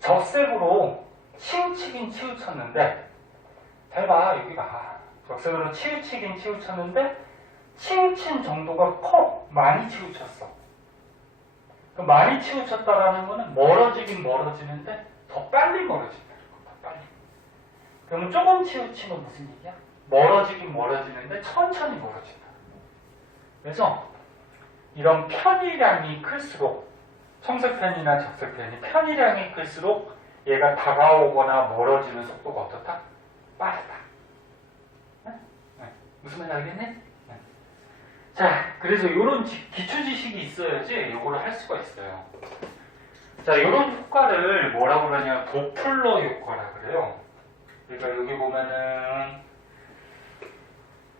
적색으로 치우치긴 치우쳤는데, 잘 봐, 여기 봐. 적색으로 치우치긴 치우쳤는데, 치우친 정도가 커. 많이 치우쳤어. 그 많이 치우쳤다라는 거는 멀어지긴 멀어지는데 더 빨리 멀어진다는 거. 더 빨리. 그러면 조금 치우치면 무슨 얘기야? 멀어지긴 멀어지는데 천천히 멀어진다는 거. 그래서 이런 편의량이 클수록 청색편이나 적색편이 편의량이 클수록 얘가 다가오거나 멀어지는 속도가 어떻다? 빠르다. 네? 무슨 말인지 알겠니? 자, 그래서 이런 기초 지식이 있어야지 이거를 할 수가 있어요. 자, 이런 효과를 뭐라고 그러냐? 도플러 효과라 그래요. 그러니까 여기 보면은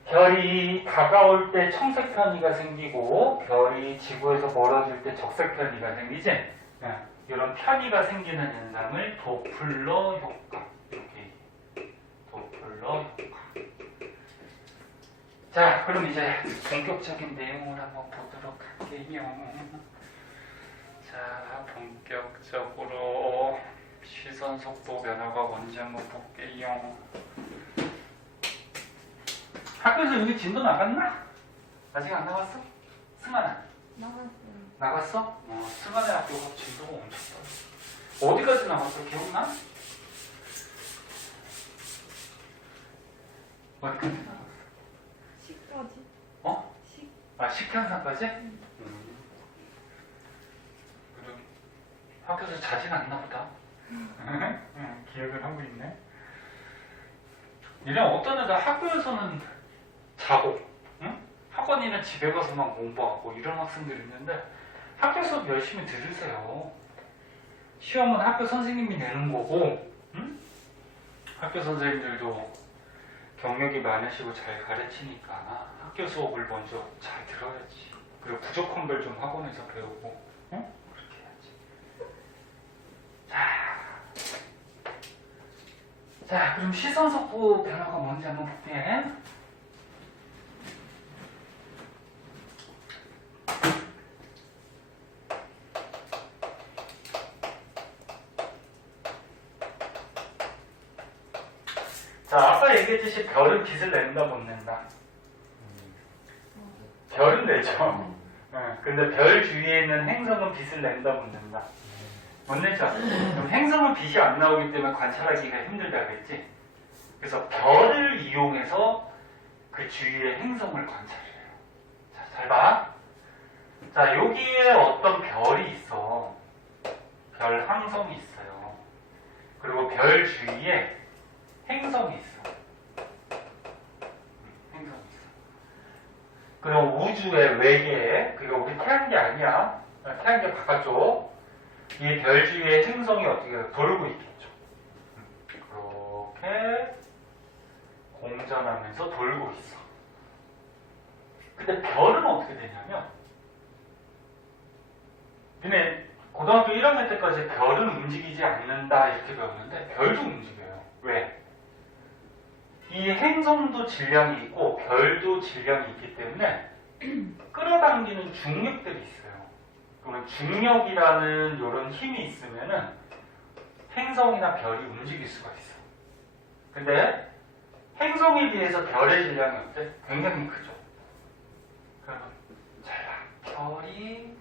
별이 다가올 때 청색 편이가 생기고 별이 지구에서 멀어질 때 적색 편이가 생기지? 이런 편이가 생기는 현상을 도플러 효과. 이렇게 도플러 효과. 자, 그럼 이제 본격적인 내용을 한번 보도록 할게요. 자, 본격적으로 시선 속도 변화가 뭔지 한번 볼게요. 학교에서 여기 진도 나갔나? 아직 안 나갔어? 승환아 나갔어요. 나갔어? 승환의 학교가 진도가 엄청 떨어. 어디까지 나갔어? 기억나? 어디까지 나갔어? 10까지. 어? 10. 아, 식현상까지? 응. 그럼 학교에서 자진 않나 보다. 응, 기억을 하고 있네. 이런 어떤 애들 학교에서는 자고, 응? 학원이나 집에 가서만 공부하고 이런 학생들이 있는데 학교 수업 열심히 들으세요. 시험은 학교 선생님이 내는 거고, 응? 학교 선생님들도 경력이 많으시고 잘 가르치니까 학교 수업을 먼저 잘 들어야지. 그리고 부족한 걸 좀 학원에서 배우고, 응? 그렇게 해야지. 자, 그럼 시선 속도 변화가 뭔지 한번 볼게. 자, 아까 얘기했듯이 별은 빛을 낸다 못 낸다. 별은 내죠. 근데 별 주위에 있는 행성은 빛을 낸다 못 낸다. 못 내죠. 그럼 행성은 빛이 안 나오기 때문에 관찰하기가 힘들다 그랬지. 그래서 별을 이용해서 그 주위의 행성을 관찰해요. 자, 잘 봐. 자, 여기에 어떤 별이 있어. 별 항성이 있어요. 그리고 별 주위에 행성이 있어. 행성이 있어. 그럼 우주의 외계에, 그리고 우리 태양계 아니야. 태양계 바깥쪽. 이 별 주위에 행성이 어떻게 돌고 있겠죠. 그렇게 공전하면서 돌고 있어. 근데 별은 어떻게 되냐면, 근데 고등학교 1학년 때까지 별은 움직이지 않는다 이렇게 배웠는데 별도 움직여요. 왜? 이 행성도 질량이 있고 별도 질량이 있기 때문에 끌어당기는 중력들이 있어요. 그러면 중력이라는 이런 힘이 있으면은 행성이나 별이 움직일 수가 있어. 근데 행성에 비해서 별의 질량이 어때? 굉장히 크죠. 그러면 잘 봐. 별이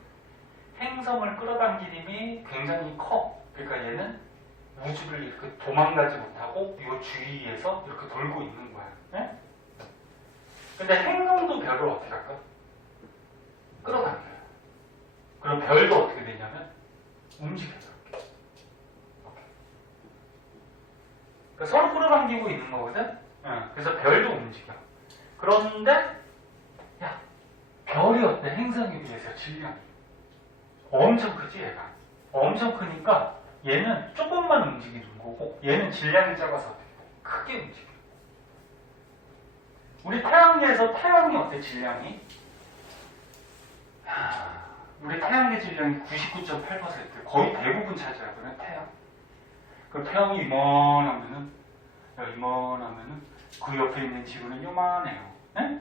행성을 끌어당긴 힘이 굉장히 커. 그러니까 얘는 우주를 이렇게 도망가지 못하고 이 주위에서 이렇게 돌고 있는 거야. 네? 근데 행성도 별을 어떻게 할까? 끌어당겨요. 그럼 별도 어떻게 되냐면 움직여요. 그러니까 서로 끌어당기고 있는 거거든. 그래서 별도 움직여. 그런데 야, 별이 어때? 행성에 비해서 질량이 엄청 크지 얘가. 엄청 크니까 얘는 조금만 움직이는 거고 얘는 질량이 작아서 어떻게 돼? 크게 움직여. 우리 태양계에서 태양이 어때? 질량이? 우리 태양계 질량이 99.8% 거의 대부분 차지하거든 태양. 그 태양이 이만하면은 그 옆에 있는 지구는 요만해요. 네?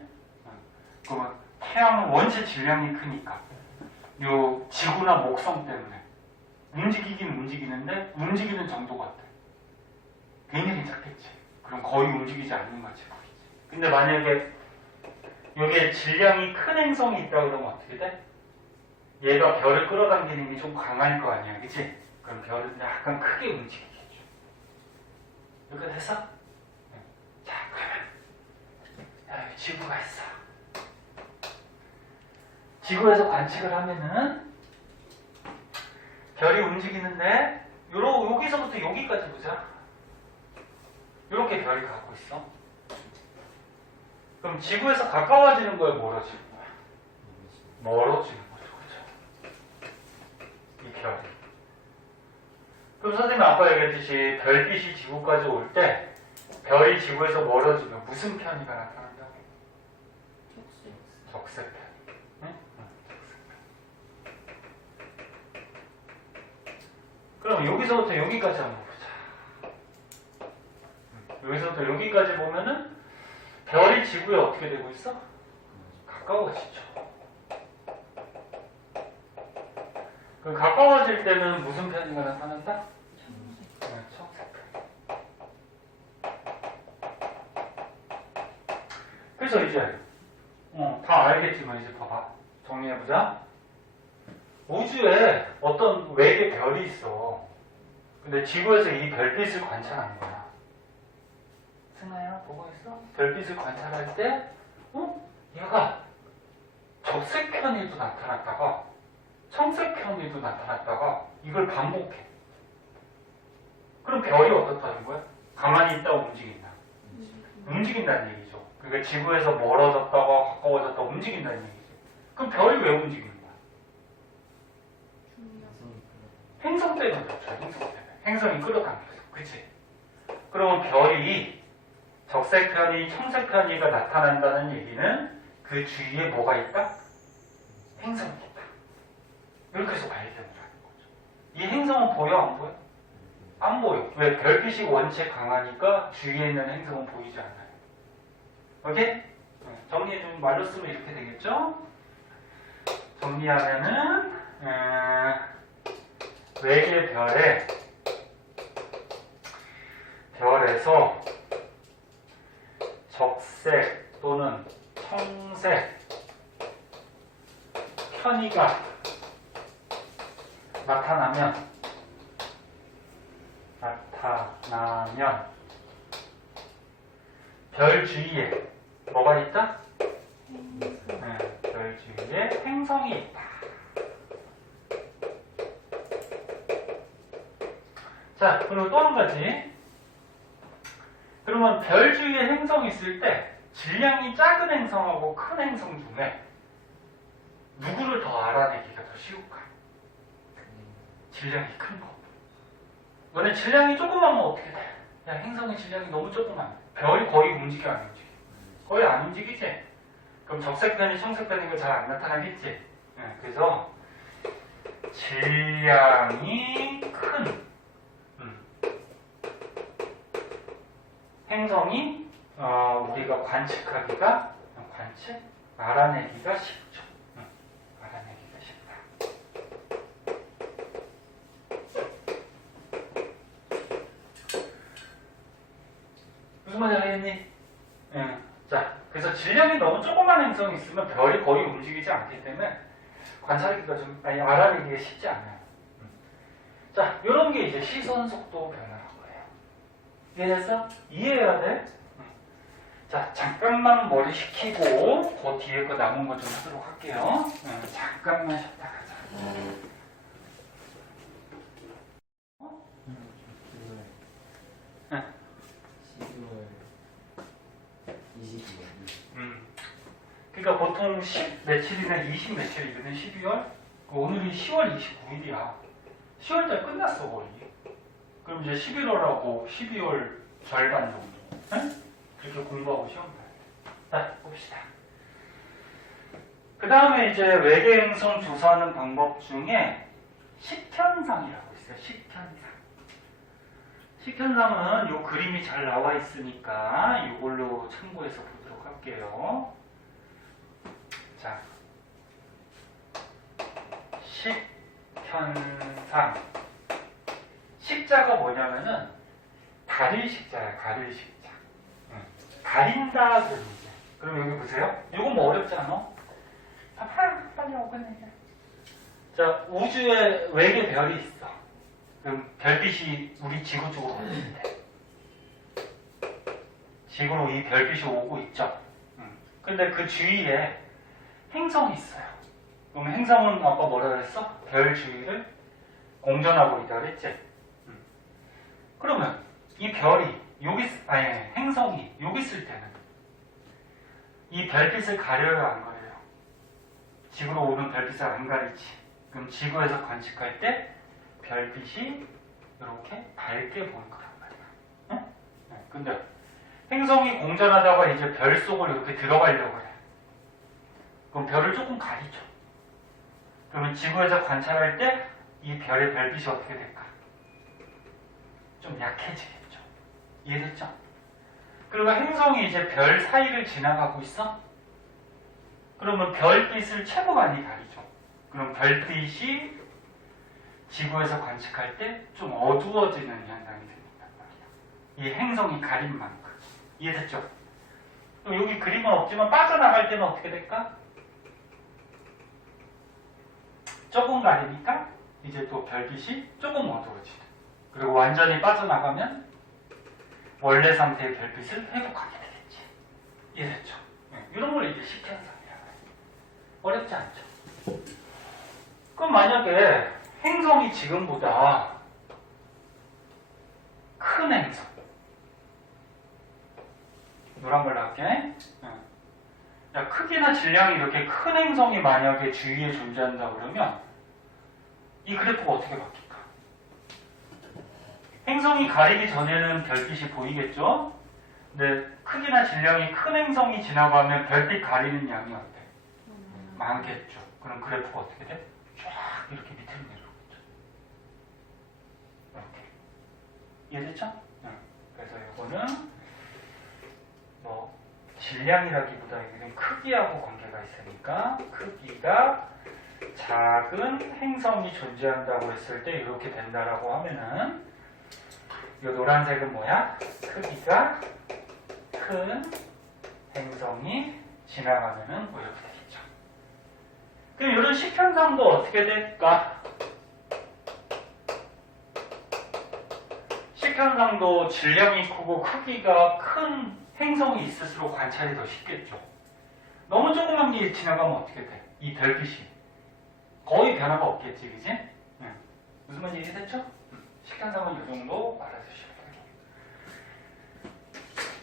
그러면 태양은 원체 질량이 크니까 요 지구나 목성 때문에 움직이긴 움직이는데 움직이는 정도가 어때? 굉장히 작겠지. 그럼 거의 움직이지 않는 거지. 근데 만약에 여기에 질량이 큰 행성이 있다 그러면 어떻게 돼? 얘가 별을 끌어당기는 게 좀 강할 거 아니야, 그치? 그럼 별은 약간 크게 움직이겠죠. 이렇게 됐어? 자, 그러면 여기 지구가 있어. 지구에서 관측을 하면은 별이 움직이는데 여기서부터 여기까지 보자. 이렇게 별이 가고 있어. 그럼 지구에서 가까워지는 거야, 멀어지는 거야? 멀어지는 거죠, 그렇죠? 이 별이. 그럼 선생님 아까 얘기했듯이 별빛이 지구까지 올 때 별이 지구에서 멀어지면 무슨 편의가 나타난다고? 적세편. 응? 그럼 여기서부터 여기까지 한번 보자. 여기서부터 여기까지 보면은 별이 지구에 어떻게 되고 있어? 가까워지죠. 그럼 가까워질 때는 무슨 편이가 나타난다? 네, 청색편. 그래서 이제 다 알겠지만 이제 봐봐. 정리해보자. 우주에 어떤 외계 별이 있어. 근데 지구에서 이 별빛을 관찰하는 거야. 승아야, 보고 있어? 별빛을 관찰할 때, 얘가 적색 편이도 나타났다가, 청색 편이도 나타났다가, 이걸 반복해. 그럼 별이 어떻다는 거야? 가만히 있다가 움직인다. 움직인다는 얘기죠. 그러니까 지구에서 멀어졌다가 가까워졌다가 움직인다는 얘기죠. 그럼 별이 왜 움직이는 거야? 행성 때문에 그렇죠. 행성 때문에. 행성이 끌어당겨서. 그치? 그러면 별이 적색 편이, 청색 편이가 나타난다는 얘기는 그 주위에 뭐가 있다? 행성이 있다. 이렇게 해서 발견을 하는 거죠. 이 행성은 보여, 안 보여? 안 보여. 왜? 별빛이 원체 강하니까 주위에 있는 행성은 보이지 않아요. 오케이? 정리 좀 말로 쓰면 이렇게 되겠죠? 정리하면은, 외계 별에서 적색 또는 청색 편이가 나타나면 별 주위에 뭐가 있다? 별 주위에 행성이 있다. 자, 그리고 또 한 가지. 그러면 별 주위에 행성이 있을 때 질량이 작은 행성하고 큰 행성 중에 누구를 더 알아내기가 더 쉬울까? 질량이 큰 거. 너네 질량이 조그마면 어떻게 돼? 야, 행성의 질량이 너무 조그만. 별이 거의 움직여, 안 움직여? 거의 안 움직이지? 그럼 적색편이 청색편이 잘 안 나타나겠지? 그래서 질량이 큰 행성이 우리가 알아내기가 쉽죠. 알아내기가 쉽다. 무슨 말인지 알겠니? 자, 그래서 질량이 너무 조그만 행성이 있으면 별이 거의 움직이지 않기 때문에 알아내기가 쉽지 않아요. 자, 이런 게 이제 시선 속도 변화라는 거예요. 이해됐어? 이해해야 돼? 자, 잠깐만 머리 식히고 그 뒤에 거 남은 거 좀 하도록 할게요. 잠깐만 쉬었다 가자. 12월 22일. 그러니까 보통 10 며칠이나 20 며칠이거든, 12월. 오늘이 10월 29일이야. 10월달 끝났어, 거의. 그럼 이제 11월하고 12월 절반 정도. 이렇게 공부하고 시험 봐요. 자, 봅시다. 그 다음에 이제 외계 행성 조사하는 방법 중에 식현상이라고 있어요. 식현상은 요 그림이 잘 나와 있으니까 이걸로 참고해서 보도록 할게요. 자, 식현상. 식자가 뭐냐면은 가릴 식자야, 가릴 식자. 가린다 그러는 게. 그럼 여기 보세요. 이건 뭐 어렵지 않아? 빨리 오겠네. 자, 우주에 외계 별이 있어. 그럼 별빛이 우리 지구 쪽으로 오는데. 지구로 이 별빛이 오고 있죠. 근데 그 주위에 행성이 있어요. 그럼 행성은 아까 뭐라 그랬어? 별 주위를 공전하고 있다 그랬지? 그러면 이 별이 행성이 여기 있을 때는 이 별빛을 가려요, 안 가려요? 지구로 오는 별빛을 안 가리지. 그럼 지구에서 관측할 때 별빛이 이렇게 밝게 보일 거란 말이야. 근데 행성이 공전하다가 이제 별 속을 이렇게 들어가려고 해. 그럼 별을 조금 가리죠. 그러면 지구에서 관찰할 때 이 별의 별빛이 어떻게 될까? 좀 약해지겠죠. 이해됐죠? 그리고 행성이 이제 별 사이를 지나가고 있어? 그러면 별빛을 최고 많이 가리죠. 그럼 별빛이 지구에서 관측할 때 좀 어두워지는 현상이 생긴단 말이야. 이 행성이 가린 만큼. 이해됐죠? 그럼 여기 그림은 없지만 빠져나갈 때는 어떻게 될까? 조금 가리니까 이제 또 별빛이 조금 어두워지죠. 그리고 완전히 빠져나가면 원래 상태의 별빛을 회복하게 되겠지. 이해됐죠? 이런 걸 이제 식현상이라고 해요. 어렵지 않죠? 그럼 만약에 행성이 지금보다 큰 행성, 노란 걸로 할게. 야, 크기나 질량이 이렇게 큰 행성이 만약에 주위에 존재한다 그러면 이 그래프가 어떻게 바뀔까? 행성이 가리기 전에는 별빛이 보이겠죠? 근데 크기나 질량이 큰 행성이 지나가면 별빛 가리는 양이 어때? 많겠죠. 그럼 그래프가 어떻게 돼? 쫙 이렇게 밑으로 내려오겠죠. 이렇게. 이해됐죠? 그래서 이거는 뭐 질량이라기보다 이건 크기하고 관계가 있으니까 크기가 작은 행성이 존재한다고 했을 때 이렇게 된다라고 하면은 이 노란색은 뭐야? 크기가 큰 행성이 지나가면은 뭐 이렇게 되겠죠. 그럼 이런 식현상도 어떻게 될까? 식현상도 질량이 크고 크기가 큰 행성이 있을수록 관찰이 더 쉽겠죠. 너무 조그만 게 지나가면 어떻게 돼? 이 별빛이 거의 변화가 없겠지, 그지? 무슨 말인지 이해됐죠? 식현상은 이 정도 알아두시면 돼요.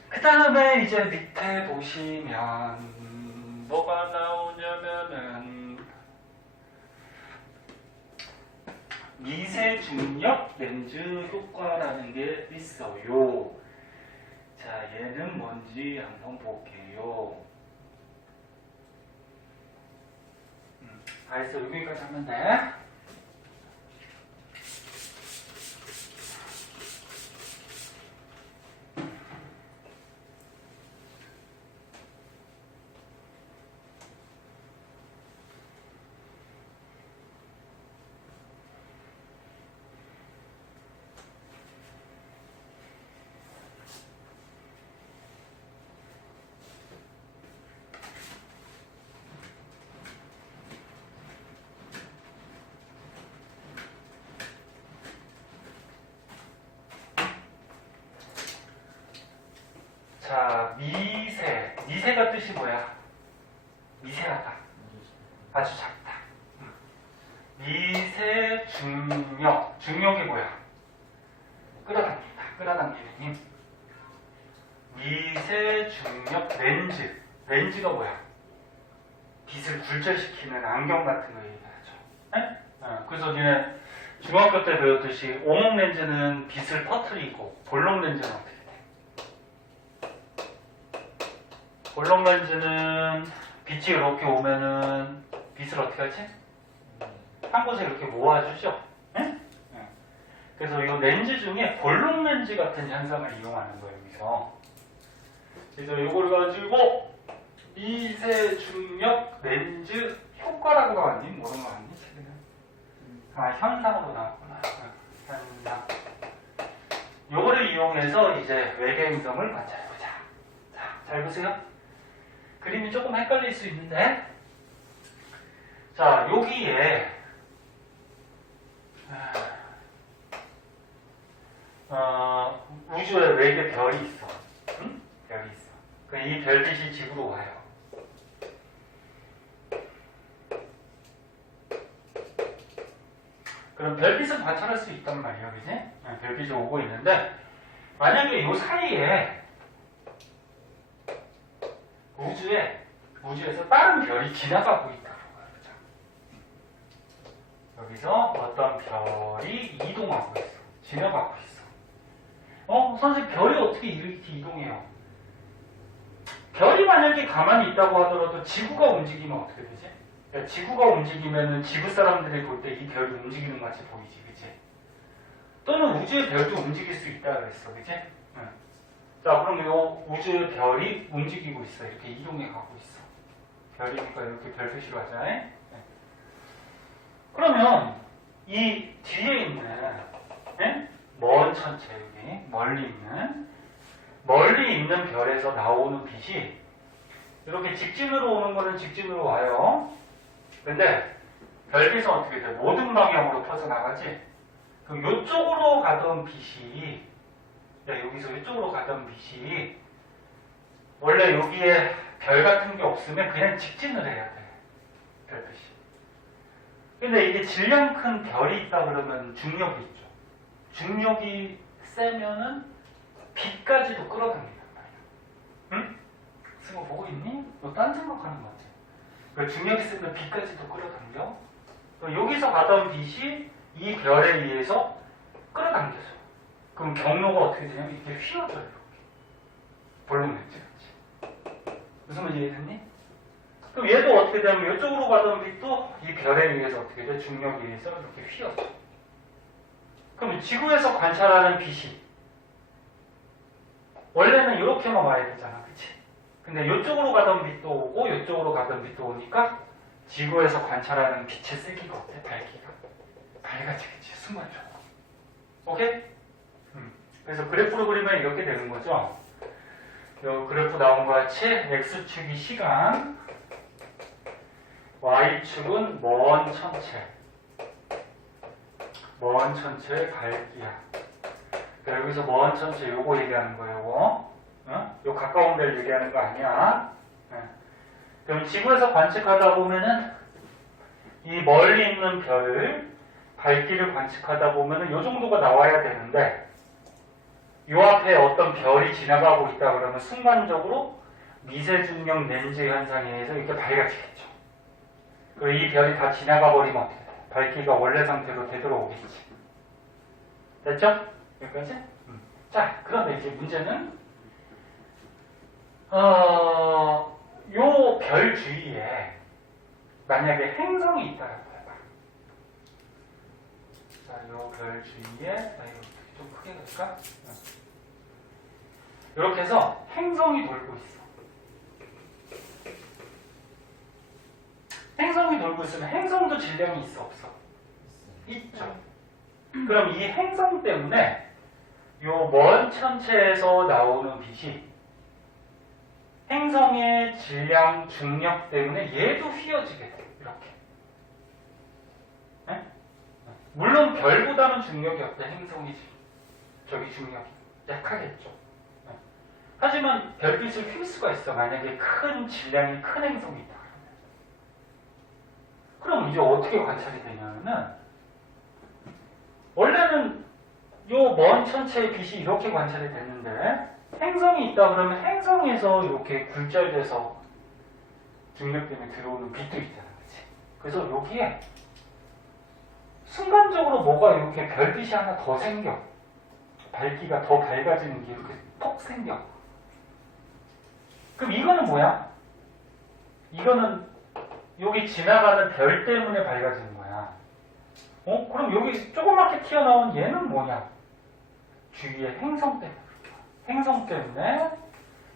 그 다음에 이제 밑에 보시면 뭐가 나오냐면은 미세 중력 렌즈 효과라는 게 있어요. 자, 얘는 뭔지 한번 볼게요. 알았어. 여기까지 하면 돼. 자, 미세가 뜻이 뭐야? 미세하다. 아주 작다. 미세 중력. 중력이 뭐야? 끌어당긴다. 끌어당기는 힘. 미세 중력 렌즈. 렌즈가 뭐야? 빛을 굴절시키는 안경 같은 거 얘기하죠. 네? 그래서 니네 중학교 때 배웠듯이 오목 렌즈는 빛을 퍼뜨리고 볼록 렌즈는 어떻게 돼? 볼록 렌즈는 빛이 이렇게 오면은 빛을 어떻게 하지? 한 곳에 이렇게 모아주죠. 네? 그래서 이 렌즈 중에 볼록 렌즈 같은 현상을 이용하는 거예요. 여기서. 그래서 이걸 가지고 미세 중력 렌즈 효과라고 나왔니? 뭐라고 나왔니? 현상으로 나왔구나. 현상. 요거를 이용해서 이제 외계 행성을 관찰해보자. 자, 잘 보세요. 그림이 조금 헷갈릴 수 있는데, 자, 여기에 우주에 외계 별이 있어. 응? 별이 있어. 이 별빛이 지구로 와요. 그럼 별빛은 관찰할 수 있단 말이야, 그지? 별빛이 오고 있는데, 만약에 이 사이에 우주에서 다른 별이 지나가고 있다고 하죠. 여기서 어떤 별이 이동하고 있어. 지나가고 있어. 선생님, 별이 어떻게 이렇게 이동해요? 별이 만약에 가만히 있다고 하더라도 지구가 움직이면 어떻게 되지? 그러니까 지구가 움직이면은 지구 사람들이 볼 때 이 별이 움직이는 것 같이 보이지, 그치? 또는 우주의 별도 움직일 수 있다 그랬어, 그치? 자, 그럼 이 우주의 별이 움직이고 있어. 이렇게 이동해 가고 있어. 별이니까 이렇게 별표시로 하자. 그러면 이 뒤에 있는 예? 먼 천체 여기 멀리 있는 별에서 나오는 빛이 이렇게 직진으로 오는 거는 직진으로 와요. 근데 별빛은 어떻게 돼? 모든 방향으로 퍼져나가지? 그럼 이쪽으로 가던 빛이 여기서 이쪽으로 가던 빛이 원래 여기에 별 같은 게 없으면 그냥 직진을 해야 돼. 별빛이. 근데 이게 질량 큰 별이 있다 그러면 중력이 있죠. 중력이 세면은 빛까지도 끌어당긴단 말이야. 응? 승우 보고 있니? 너 딴 생각하는 거 같아. 그 중력이 세면 빛까지도 끌어당겨. 여기서 가던 빛이 이 별에 의해서 끌어당겨져요. 그럼 경로가 어떻게 되냐면 이렇게 휘어져요. 이렇게. 볼륨 렌즈 같이. 무슨 말인지 이해됐니? 그럼 얘도 어떻게 되냐면 이쪽으로 가던 빛도 이 별에 의해서 어떻게 돼? 중력에 의해서 이렇게 휘어져. 그럼 지구에서 관찰하는 빛이 원래는 이렇게만 와야 되잖아. 그치? 근데 이쪽으로 가던 빛도 오고 이쪽으로 가던 빛도 오니까 지구에서 관찰하는 빛의 세기가 어때? 밝기가 밝아지겠지. 순간적으로. 오케이? 그래서 그래프로 그리면 이렇게 되는 거죠. 요 그래프 나온 것 같이 X축이 시간, Y축은 먼 천체의 밝기야. 그러니까 여기서 먼 천체 요거 얘기하는 거예요. 요거. 요 가까운 데를 얘기하는 거 아니야. 그럼 지구에서 관측하다 보면은 이 멀리 있는 별을 밝기를 관측하다 보면은 요 정도가 나와야 되는데 요 앞에 어떤 별이 지나가고 있다 그러면 순간적으로 미세중력 렌즈 현상에 의해서 이렇게 밝아지겠죠. 그리고 이 별이 다 지나가 버리면 어떻게 돼? 밝기가 원래 상태로 되돌아오겠지. 됐죠? 여기까지? 자, 그런데 이제 문제는 요 별 주위에 만약에 행성이 있다라고 해봐. 자, 요 별 주위에 이거 좀 크게 갈까? 이렇게 해서 행성이 돌고 있어. 행성이 돌고 있으면 행성도 질량이 있어 없어? 있죠. 그럼 이 행성 때문에 요 먼 천체에서 나오는 빛이 행성의 질량, 중력 때문에 얘도 휘어지게 돼. 이렇게. 네? 물론 별보다는 중력이 없다. 행성이 저기 중력이 약하겠죠. 네. 하지만 별빛을 휠 수가 있어. 만약에 큰 질량이 큰 행성이 있다. 그럼 이제 어떻게 관찰이 되냐면은 원래는 요 먼 천체의 빛이 이렇게 관찰이 됐는데 행성이 있다 그러면 행성에서 이렇게 굴절돼서 중력 때문에 들어오는 빛도 있잖아. 그치? 그래서 여기에 순간적으로 뭐가 이렇게 별빛이 하나 더 생겨. 밝기가 더 밝아지는 게 이렇게 톡 생겨. 그럼 이거는 뭐야? 이거는 여기 지나가는 별 때문에 밝아지는 거야. 그럼 여기 조그맣게 튀어나온 얘는 뭐냐? 주위의 행성 때문에. 행성 때문에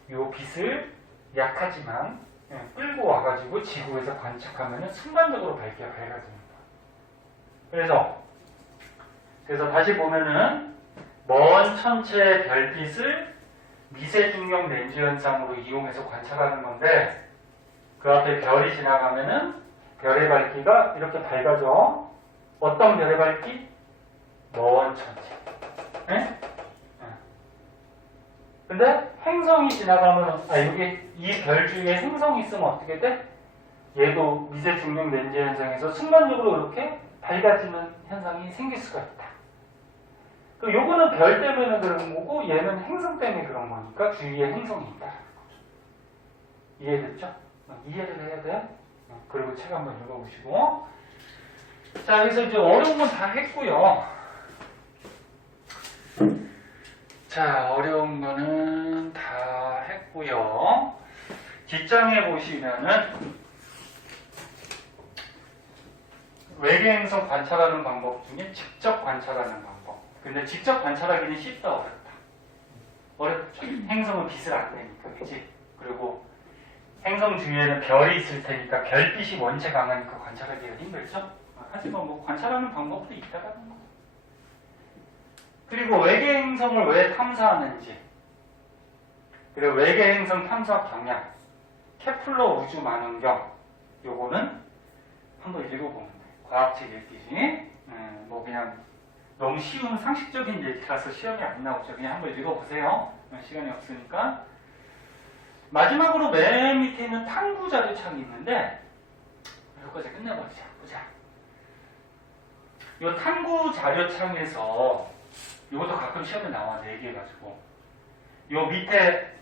이 빛을 약하지만 끌고 와가지고 지구에서 관측하면 순간적으로 밝기가 밝아집니다. 그래서 다시 보면은 먼 천체의 별빛을 미세중력 렌즈 현상으로 이용해서 관찰하는 건데 그 앞에 별이 지나가면은 별의 밝기가 이렇게 밝아져. 어떤 별의 밝기? 먼 천체. 네? 근데 행성이 지나가면 여기 이 별 주위에 행성이 있으면 어떻게 돼? 얘도 미세중력 렌즈 현상에서 순간적으로 이렇게 밝아지는 현상이 생길 수가 있다. 그 요거는 별 때문에 그런 거고 얘는 행성 때문에 그런 거니까 주위에 행성이 있다는 거죠. 이해됐죠? 이해를 해야 돼. 그리고 책 한번 읽어보시고. 자, 그래서 이제 어려운 건 다 했고요. 자, 어려운 거는 다 했고요. 뒷장에 보시면은 외계 행성 관찰하는 방법 중에 직접 관찰하는 방법. 근데 직접 관찰하기는 쉽다, 어렵다? 어렵죠. 행성은 빛을 안 내니까, 그치? 그리고 행성 주위에는 별이 있을 테니까 별빛이 원체 강하니까 관찰하기가 힘들죠? 하지만 뭐 관찰하는 방법도 있다라는 거. 그리고 외계 행성을 왜 탐사하는지, 그리고 외계 행성 탐사 경향, 케플러 우주 망원경, 요거는 한번 읽어보면 돼. 과학책 읽기지. 뭐 그냥 너무 쉬운 상식적인 얘기라서 시험에 안 나오죠. 그냥 한번 읽어보세요. 시간이 없으니까. 마지막으로 맨 밑에 있는 탐구 자료창이 있는데, 여기까지 끝내버리자. 보자. 이 탐구 자료창에서 이것도 가끔 시험에 나와. 4개 가지고. 요 밑에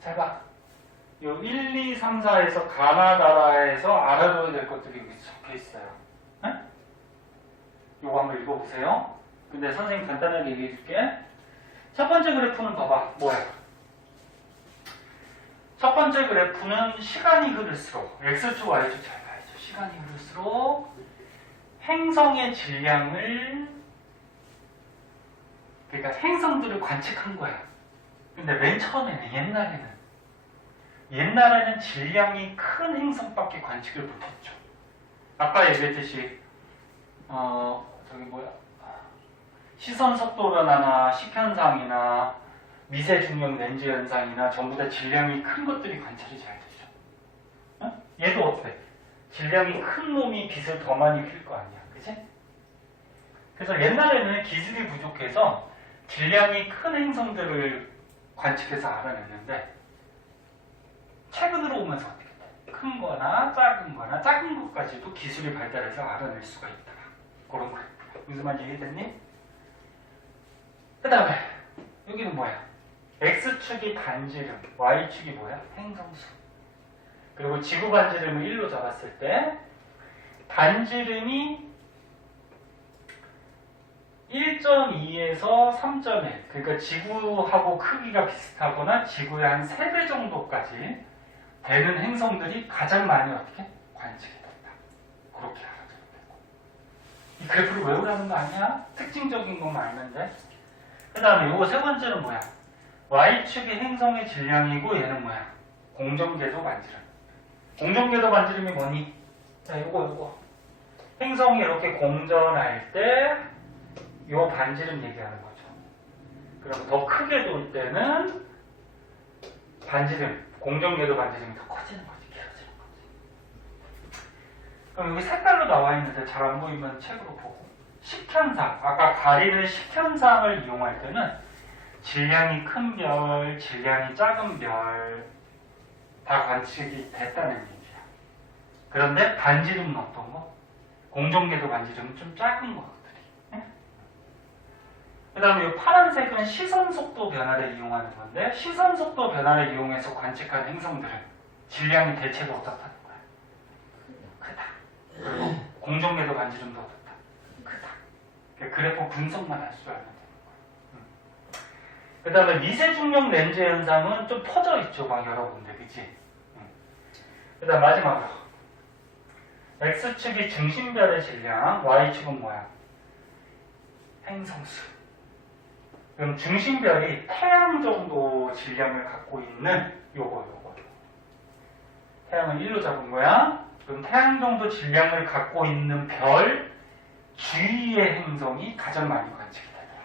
잘 봐. 요 1, 2, 3, 4에서 가나다라에서 알아둬야 될 것들이 여기 적혀 있어요. 네? 요거 한번 읽어보세요. 근데 선생님 간단하게 얘기해 줄게. 첫 번째 그래프는 봐봐. 뭐야? 첫 번째 그래프는 시간이 흐를수록, X축, Y축 잘 봐야죠. 시간이 흐를수록 행성의 질량을, 그러니까 행성들을 관측한 거야. 근데 맨 처음에는, 옛날에는 질량이 큰 행성밖에 관측을 못했죠. 아까 얘기했듯이, 시선 속도 변화나 식현상이나 미세 중력 렌즈 현상이나 전부 다 질량이 큰 것들이 관찰이 잘 되죠. 어? 얘도 어때? 질량이 큰 놈이 빛을 더 많이 필 거 아니야. 그치? 그래서 옛날에는 기술이 부족해서 질량이 큰 행성들을 관측해서 알아냈는데, 최근으로 오면서 어떻게 돼? 큰 거나 작은 거나 작은 것까지도 기술이 발달해서 알아낼 수가 있다. 그런 거야. 무슨 말인지 이해됐니? 그 다음에 여기는 뭐야? X축이 반지름, Y축이 뭐야? 행성수. 그리고 지구 반지름을 1로 잡았을 때 반지름이 1.2에서 3.1, 그러니까 지구하고 크기가 비슷하거나 지구의 한 3배 정도까지 되는 행성들이 가장 많이 어떻게? 관측이 된다. 그렇게 알아두면 되고. 이 그래프를 외우라는 거 아니야? 특징적인 것만 알면 돼. 그 다음에 요거 세 번째는 뭐야? Y축이 행성의 질량이고 얘는 뭐야? 공정궤도 반지름. 공정궤도 반지름이 뭐니? 자, 요거. 행성이 이렇게 공전할 때 요 반지름 얘기하는 거죠. 그럼 더 크게 돌 때는 반지름, 공정궤도 반지름이 더 커지는 거지, 길어지는 거지. 그럼 여기 색깔로 나와 있는데 잘 안 보이면 책으로 보고. 식현상, 아까 가리는 식현상을 이용할 때는 질량이 큰 별, 질량이 작은 별 다 관측이 됐다는 얘기야. 그런데 반지름은 어떤 거? 공정궤도 반지름은 좀 작은 것들이. 그 다음에 이 파란색은 시선속도 변화를 이용하는 건데, 시선속도 변화를 이용해서 관측한 행성들은 질량이 대체로 어떻다는 거야? 크다. 그리고 공정궤도 반지름도 어떻다? 크다. 그래프 분석만 할 줄 알면 되는 거야. 그 다음에 미세중력 렌즈 현상은 좀 퍼져 있죠, 막 여러 군데, 그치? 그 다음 마지막으로 X축이 중심별의 질량, Y축은 뭐야? 행성수. 그럼 중심별이 태양 정도 질량을 갖고 있는 요거. 태양을 1로 잡은 거야. 그럼 태양 정도 질량을 갖고 있는 별 주위의 행성이 가장 많이 관측이 되더라.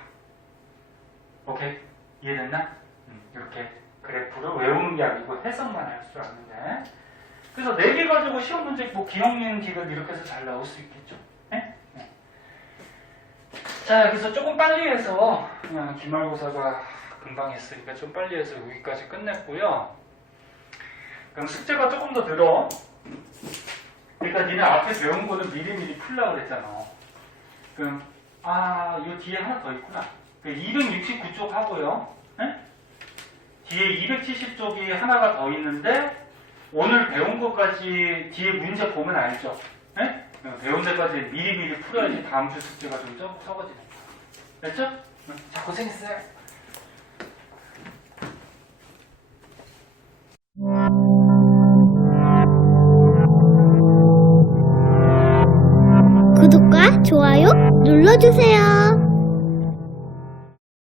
오케이? 이해됐나? 이렇게 그래프를 외우는 게 아니고 해석만 할 줄 아는 데. 그래서 4개 가지고 시험 문제 뭐 기억력 기억 이렇게 해서 잘 나올 수 있겠죠? 네? 네. 자, 그래서 조금 빨리 해서 그냥 기말고사가 금방 했으니까 좀 빨리 해서 여기까지 끝냈고요. 그럼 숙제가 조금 더 늘어. 그러니까 니네 앞에 배운 거는 미리미리 풀려고 그랬잖아. 그럼 이 뒤에 하나 더 있구나. 269쪽 하고요. 네? 뒤에 270쪽이 하나가 더 있는데 오늘 배운 것까지 뒤에 문제 보면 알죠? 네? 배운 데까지 미리미리 풀어야지 다음 주 숙제가 좀 적어지는 거예요. 됐죠? 자, 고생했어요. 구독과 좋아요 눌러주세요.